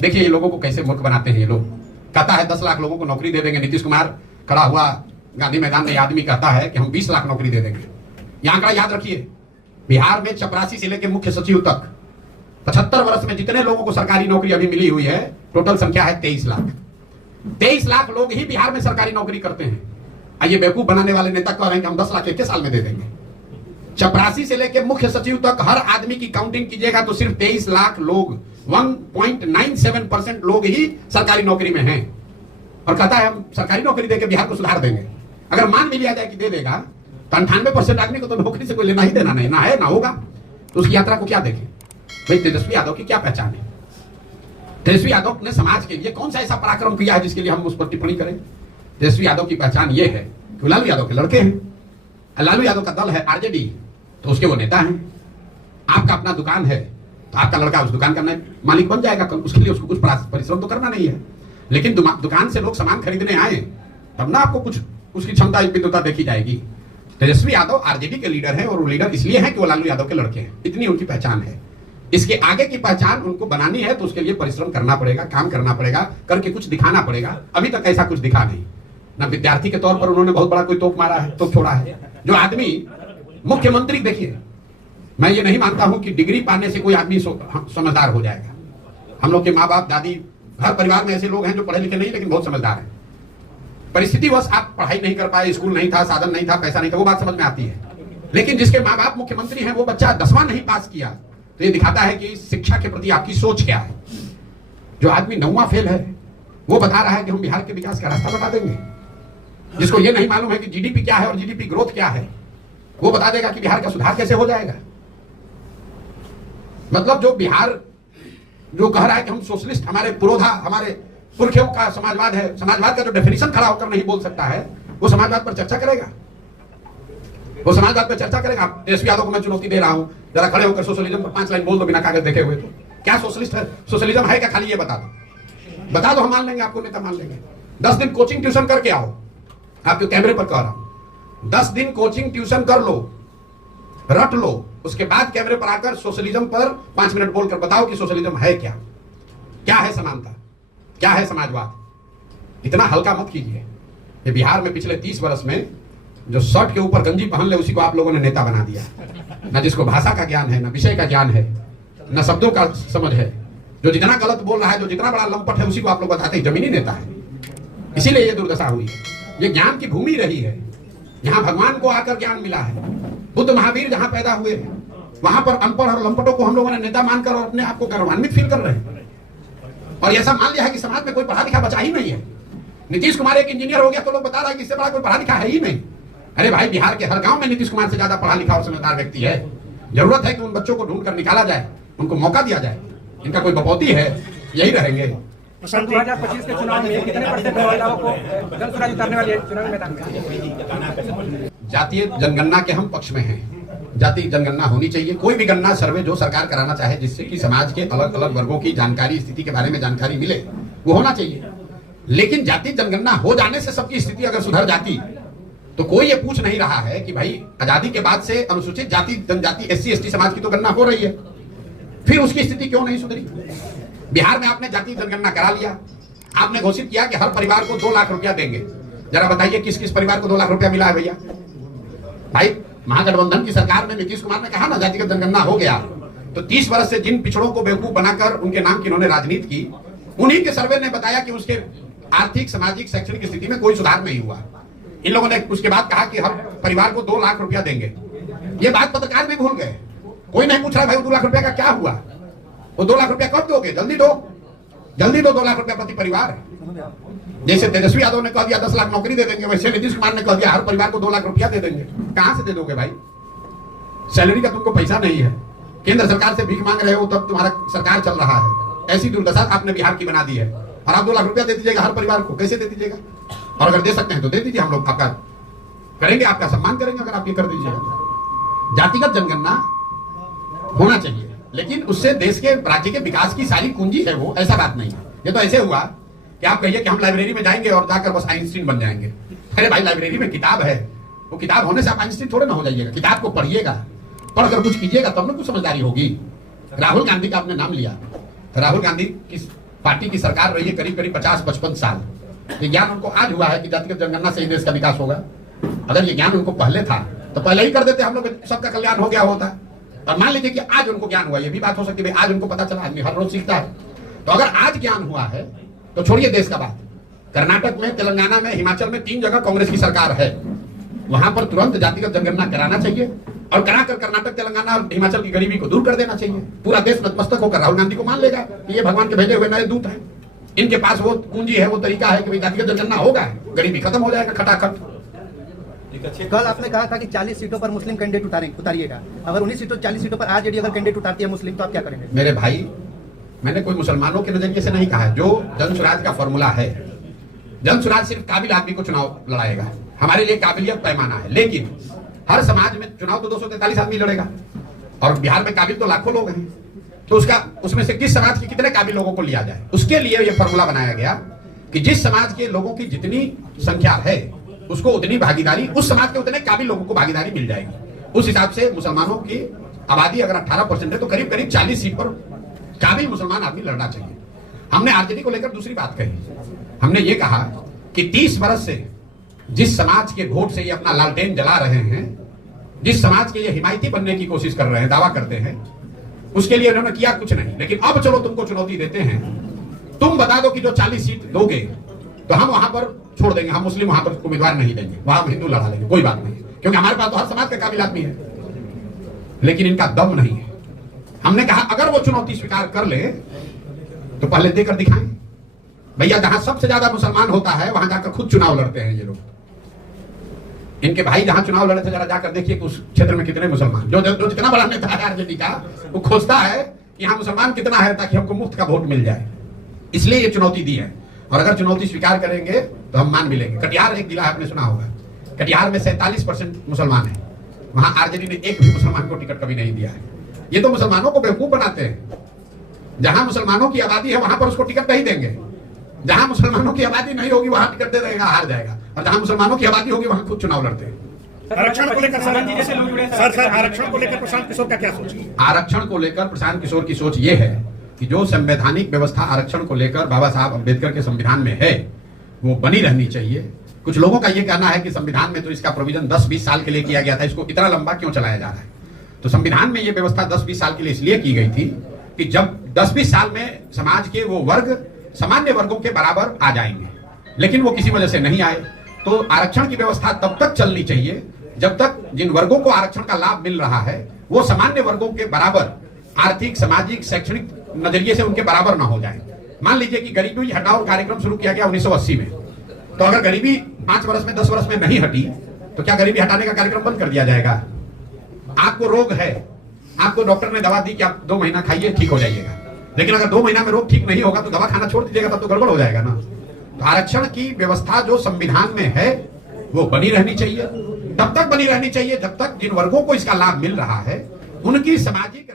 देखिए ये लोगों को कैसे मूर्ख बनाते हैं ये लोग। कहता है 10 लाख लोगों को नौकरी दे देंगे, नीतीश कुमार खड़ा हुआ गांधी मैदान में, आदमी कहता है कि हम 20 लाख नौकरी दे देंगे। यहां का याद रखिए, बिहार में चपरासी से लेकर मुख्य सचिव तक 75 वर्ष में जितने लोगों को सरकारी नौकरी अभी मिली हुई है, टोटल संख्या है 23 लाख। 23 लाख लोग ही बिहार में सरकारी नौकरी करते हैं। ये बेवकूफ बनाने वाले नेता कह रहे हैं कि हम 10 लाख 1 साल में दे देंगे। चपरासी से लेकर मुख्य सचिव तक हर आदमी की काउंटिंग कीजिएगा तो सिर्फ 23 लाख लोग, 1.97% लोग ही सरकारी नौकरी में हैं। और कहता है हम सरकारी नौकरी देकर बिहार को सुधार देंगे। अगर मान भी लिया जाए कि दे देगा तो 98% आदमी को तो नौकरी से कोई लेना ही देना नहीं, ना है ना होगा। तो उसकी यात्रा को क्या देखें? भाई तेजस्वी यादव की क्या पहचान है? तेजस्वी यादव ने समाज के लिए कौन सा ऐसा पराक्रम किया है जिसके लिए हम उस पर टिप्पणी करें? तेजस्वी यादव की पहचान ये है कि लालू यादव के लड़के हैं, लालू यादव का दल है आरजेडी, तो उसके वो नेता हैं। आपका अपना दुकान है तो आपका लड़का उस दुकान का मालिक बन जाएगा, उसके लिए उसको कुछ परिश्रम तो करना नहीं है। लेकिन दुकान से लोग सामान खरीदने आए तब ना आपको कुछ उसकी क्षमता विद्युता देखी जाएगी। तेजस्वी यादव आरजेडी के लीडर हैं और वो लीडर इसलिए हैं कि वो लालू यादव के लड़के हैं, इतनी उनकी पहचान है। इसके आगे की पहचान उनको बनानी है तो उसके लिए परिश्रम करना पड़ेगा, काम करना पड़ेगा, करके कुछ दिखाना पड़ेगा। अभी तक ऐसा कुछ दिखा नहीं। ना विद्यार्थी के तौर पर उन्होंने बहुत बड़ा कोई तोप मारा है, तोप छोड़ा है। जो आदमी मुख्यमंत्री, देखिए मैं ये नहीं मानता हूं कि डिग्री पाने से कोई आदमी समझदार हो जाएगा। हम लोग के माँ बाप दादी हर परिवार में ऐसे लोग हैं जो पढ़े लिखे नहीं लेकिन बहुत समझदार हैं। परिस्थितिवश आप पढ़ाई नहीं कर पाए, स्कूल नहीं था, साधन नहीं था, पैसा नहीं था, वो बात समझ में आती है। लेकिन जिसके माँ बाप मुख्यमंत्री हैं वो बच्चा 10वां नहीं पास किया तो ये दिखाता है कि शिक्षा के प्रति आपकी सोच क्या है। जो आदमी 9वां फेल है वो बता रहा है कि हम बिहार के विकास का रास्ता बता देंगे। जिसको ये नहीं मालूम है कि जीडीपी क्या है और जीडीपी ग्रोथ क्या है, वो बता देगा कि बिहार का सुधार कैसे हो जाएगा। मतलब जो बिहार जो कह रहा है कि हम सोशलिस्ट, हमारे पुरोधा, हमारे पुरखों का समाजवाद है, समाजवाद का जो डेफिनेशन खड़ा होकर नहीं बोल सकता है वो समाजवाद पर चर्चा करेगा। वो समाजवाद पे चर्चा करेगा। तेजस्वी यादव को मैं चुनौती दे रहा हूं, जरा खड़े होकर सोशलिज्म पर 5 लाइन बोल दो बिना कागज देखे हुए। तो क्या सोशलिस्ट है, सोशलिज्म है क्या, खाली ये बता दो, हम मान लेंगे, आपको नेता मान लेंगे। 10 दिन कोचिंग ट्यूशन करके आओ, आपके कैमरे पर कह रहा हूं, 10 दिन कोचिंग ट्यूशन कर लो, रट लो, उसके बाद कैमरे पर आकर सोशलिज्म पर 5 मिनट बोलकर बताओ कि सोशलिज्म है क्या, क्या है समानता, क्या है समाजवाद। इतना हल्का मत कीजिए। ये बिहार में पिछले 30 वर्ष में जो शर्ट के ऊपर गंजी पहन ले उसी को आप लोगों ने नेता बना दिया। न जिसको भाषा का ज्ञान है, न विषय का ज्ञान है, न शब्दों का समझ है, जो जितना गलत बोल रहा है, जो जितना बड़ा लंपट है, उसी को आप लोग बताते हैं जमीनी नेता है। इसीलिए ये दुर्दशा हुई है। ये ज्ञान की भूमि रही है, यहाँ भगवान को आकर ज्ञान मिला है। बुद्ध महावीर जहां पैदा हुए हैं, वहां पर अनपढ़ और लंपटों को हम लोगों ने नेता मानकर और अपने आप को गौरवान्वित फील कर रहे हैं। और ऐसा मान लिया है कि समाज में कोई पढ़ा लिखा बचा ही नहीं है। नीतीश कुमार एक इंजीनियर हो गया तो लोग बता रहा है कि इससे बड़ा कोई पढ़ा लिखा है ही नहीं। अरे भाई, बिहार के हर गांव में नीतीश कुमार से ज्यादा पढ़ा लिखा और समझदार व्यक्ति है। जरूरत है कि उन बच्चों को ढूंढ कर निकाला जाए, उनको मौका दिया जाए। इनका कोई बपौती है, यही रहेंगे। 2025 के चुनाव में कितने % महिलाओं को जन स्वराज उतारने वाले चुनाव मैदान में? जातीय जनगणना के हम पक्ष में हैं। जातीय जनगणना होनी चाहिए। कोई भी गणना सर्वे जो सरकार कराना चाहे, जिससे कि समाज के अलग अलग वर्गों की जानकारी, स्थिति के बारे में जानकारी मिले, वो होना चाहिए। लेकिन जातीय जनगणना हो जाने से सबकी स्थिति अगर सुधर जाती तो कोई ये पूछ नहीं रहा है कि भाई आजादी के बाद से अनुसूचित जाति जनजाति SC ST समाज की तो गणना हो रही है, फिर उसकी स्थिति क्यों नहीं सुधरी? बिहार में आपने जातीय जनगणना करा लिया, आपने घोषित किया कि हर परिवार को 2 लाख रुपया देंगे। जरा बताइए किस किस परिवार को 2 लाख रुपया मिला है भैया? भाई, महागठबंधन की सरकार में नीतीश कुमार ने कहा ना जातिगत जनगणना हो गया, तो 30 वर्ष से जिन पिछड़ों को बेवकूफ बनाकर उनके नाम की इन्होंने राजनीति की, उन्हीं के सर्वे ने बताया कि उसके आर्थिक, सामाजिक, शैक्षणिक स्थिति में कोई सुधार नहीं हुआ। इन लोगों ने उसके बाद कहा कि हर परिवार को 2 लाख रुपया देंगे। ये बात पत्रकार भी भूल गए। कोई नहीं पूछ रहा भाई 2 लाख रुपया का क्या हुआ, वो 2 लाख रुपया कब दोगे? जल्दी दो, जल्दी दो 2 लाख रुपया प्रति परिवार। जैसे तेजस्वी यादव ने कह दिया 10 लाख नौकरी दे देंगे, वैसे नीतीश कुमार ने कह दिया हर परिवार को 2 लाख रुपया दे देंगे। कहां से दे दोगे भाई? सैलरी का तुमको पैसा नहीं है, केंद्र सरकार से भीख मांग रहे हो, तब तुम्हारा सरकार चल रहा है। ऐसी दुर्दशा आपने बिहार की बना दी है। और आप 2 लाख रुपया दे दीजिएगा हर परिवार को, कैसे दे दीजिएगा? और अगर दे सकते हैं तो दे दीजिए, हम लोग आपका करेंगे, आपका सम्मान करेंगे अगर आप ये कर दीजिएगा। जातिगत जनगणना होना चाहिए, लेकिन उससे देश के, राज्य के विकास की सारी कुंजी है वो, ऐसा बात नहीं है। ये तो ऐसे हुआ कि आप कहिए कि हम लाइब्रेरी में जाएंगे और जाकर बस आइंस्टीन बन जाएंगे। अरे भाई, लाइब्रेरी में किताब है, वो किताब होने से आप आइंस्टीन थोड़े ना हो जाइएगा। किताब को पढ़िएगा, पढ़कर कुछ कीजिएगा, तब ना कुछ समझदारी होगी। राहुल गांधी का आपने नाम लिया, राहुल गांधी किस पार्टी की सरकार रही है करीब करीब 50-55 साल। ये ज्ञान उनको आज हुआ है कि जातिगत जनगणना से ही देश का विकास होगा। अगर ये ज्ञान उनको पहले था तो पहले ही कर देते, हम लोग सबका कल्याण हो गया होता। और मान लीजिए कि आज उनको ज्ञान हुआ, ये भी बात हो सकती है, आज उनको पता चला, आदमी हर रोज सीखता है। तो अगर आज ज्ञान हुआ है तो छोड़िए देश का बात, कर्नाटक में, तेलंगाना में, हिमाचल में 3 जगह कांग्रेस की सरकार है, वहां पर तुरंत जातिगत जनगणना कराना चाहिए और कराकर कर्नाटक, तेलंगाना और हिमाचल की गरीबी को दूर कर देना चाहिए। पूरा देश नतमस्तक होकर राहुल गांधी को मान लेगा कि ये भगवान के भेजे हुए नए दूत हैं। इनके पास वो पूंजी है, वो तरीका है कि जातिगत जनगणना होगा, गरीबी खत्म हो जाएगा खटाखट। कल आपने कहा था कि 40 सीटों पर मुस्लिम कैंडिडेट उतारिएगा। अगर 40 सीटों पर आरजेडी अगर कैंडिडेट उतारती है मुस्लिम, तो आप क्या करेंगे? मेरे भाई, मैंने कोई मुसलमानों के नजरिए से नहीं कहा है। जो जन स्वराज का फॉर्मूला है, जन स्वराज सिर्फ काबिल आदमी को चुनाव लड़ाएगा। हमारे लिए काबिलियत पैमाना है, लेकिन हर समाज में चुनाव तो 243 आदमी लड़ेगा और बिहार में काबिल तो लाखों लोग हैं। तो उसमें से किस समाज के कितने काबिल लोगों को लिया जाए, उसके लिए यह फॉर्मूला बनाया गया कि जिस समाज के लोगों की जितनी संख्या है उसको उतनी भागीदारी, उस समाज के उतने काबिल लोगों को भागीदारी मिल जाएगी। उस हिसाब से मुसलमानों की आबादी अगर 18% है तो करीब करीब 40 सीट पर काबिल मुसलमान आदमी लड़ना चाहिए। हमने आरजेडी को लेकर दूसरी बात कही, हमने ये कहा कि 30 वर्ष से जिस समाज के वोट से ये अपना लालटेन जला रहे हैं, जिस समाज के ये हिमायती बनने की कोशिश कर रहे हैं, दावा करते हैं, उसके लिए उन्होंने किया कुछ नहीं। लेकिन अब चलो तुमको चुनौती देते हैं, तुम बता दो कि जो 40 सीट दोगे तो हम वहां पर छोड़ देंगे, हम मुस्लिम वहां पर उम्मीदवार नहीं देंगे, वहां हिंदू लड़ा लेंगे, कोई बात नहीं, क्योंकि हमारे पास तो हर समाज का काबिल आदमी है। लेकिन इनका दम नहीं है। हमने कहा अगर वो चुनौती स्वीकार कर ले तो पहले देकर दिखाएं। भैया, जहां सबसे ज्यादा मुसलमान होता है वहां जाकर खुद चुनाव लड़ते हैं ये लोग। इनके भाई जहां चुनाव लड़े थे, जरा जाकर देखिए कि उस क्षेत्र में कितने मुसलमान, जो जितना बड़ा नेता है आरजेडी का, वो खोजता है कि यहाँ मुसलमान कितना है ताकि हमको मुफ्त का वोट मिल जाए। इसलिए ये चुनौती दी है, और अगर चुनौती स्वीकार करेंगे तो हम मान भी लेंगे। कटिहार एक जिला है, आपने सुना होगा, कटिहार में 47% मुसलमान है, वहां आरजेडी ने एक भी मुसलमान को टिकट कभी नहीं दिया है। ये तो मुसलमानों को बेवकूफ बनाते हैं। जहां मुसलमानों की आबादी है वहां पर उसको टिकट नहीं देंगे, जहां मुसलमानों की आबादी नहीं होगी वहां टिकट दे देगा, हार जाएगा, और जहां मुसलमानों की आबादी होगी वहां खुद चुनाव लड़ते हैं। आरक्षण को लेकर साधन जी जैसे लोग जुड़े हैं, सर आरक्षण को लेकर प्रशांत किशोर का क्या सोच है? आरक्षण को लेकर प्रशांत किशोर की सोच ये है कि जो संवैधानिक व्यवस्था आरक्षण को लेकर बाबा साहब अम्बेडकर के संविधान में है वो बनी रहनी चाहिए। कुछ लोगों का ये कहना है कि संविधान में तो इसका प्रोविजन 10-20 साल के लिए किया गया था, इसको इतना लंबा क्यों चलाया जा रहा है? तो संविधान में ये व्यवस्था 10-20 साल के लिए इसलिए की गई थी कि जब 10-20 साल में समाज के वो वर्ग सामान्य वर्गों के बराबर आ जाएंगे, लेकिन वो किसी वजह से नहीं आए। तो आरक्षण की व्यवस्था तब तक चलनी चाहिए जब तक जिन वर्गों को आरक्षण का लाभ मिल रहा है वो सामान्य वर्गों के बराबर आर्थिक, सामाजिक, शैक्षणिक नजरिए से उनके बराबर ना हो जाए। मान लीजिए कि गरीबी हटाओ कार्यक्रम शुरू किया गया 1980 में, तो अगर गरीबी 5 वर्ष में 10 वर्ष में नहीं हटी तो क्या गरीबी हटाने का कार्यक्रम बंद कर दिया जाएगा? आपको रोग है, आपको डॉक्टर ने दवा दी कि आप 2 महीना खाइए ठीक हो जाइएगा, लेकिन अगर 2 महीना में रोग ठीक नहीं होगा तो दवा खाना छोड़ दीजिएगा, तब तो गड़बड़ हो जाएगा ना। तो आरक्षण की व्यवस्था जो संविधान में है वो बनी रहनी चाहिए, तब तक बनी रहनी चाहिए जब तक जिन वर्गों को इसका लाभ मिल रहा है उनकी सामाजिक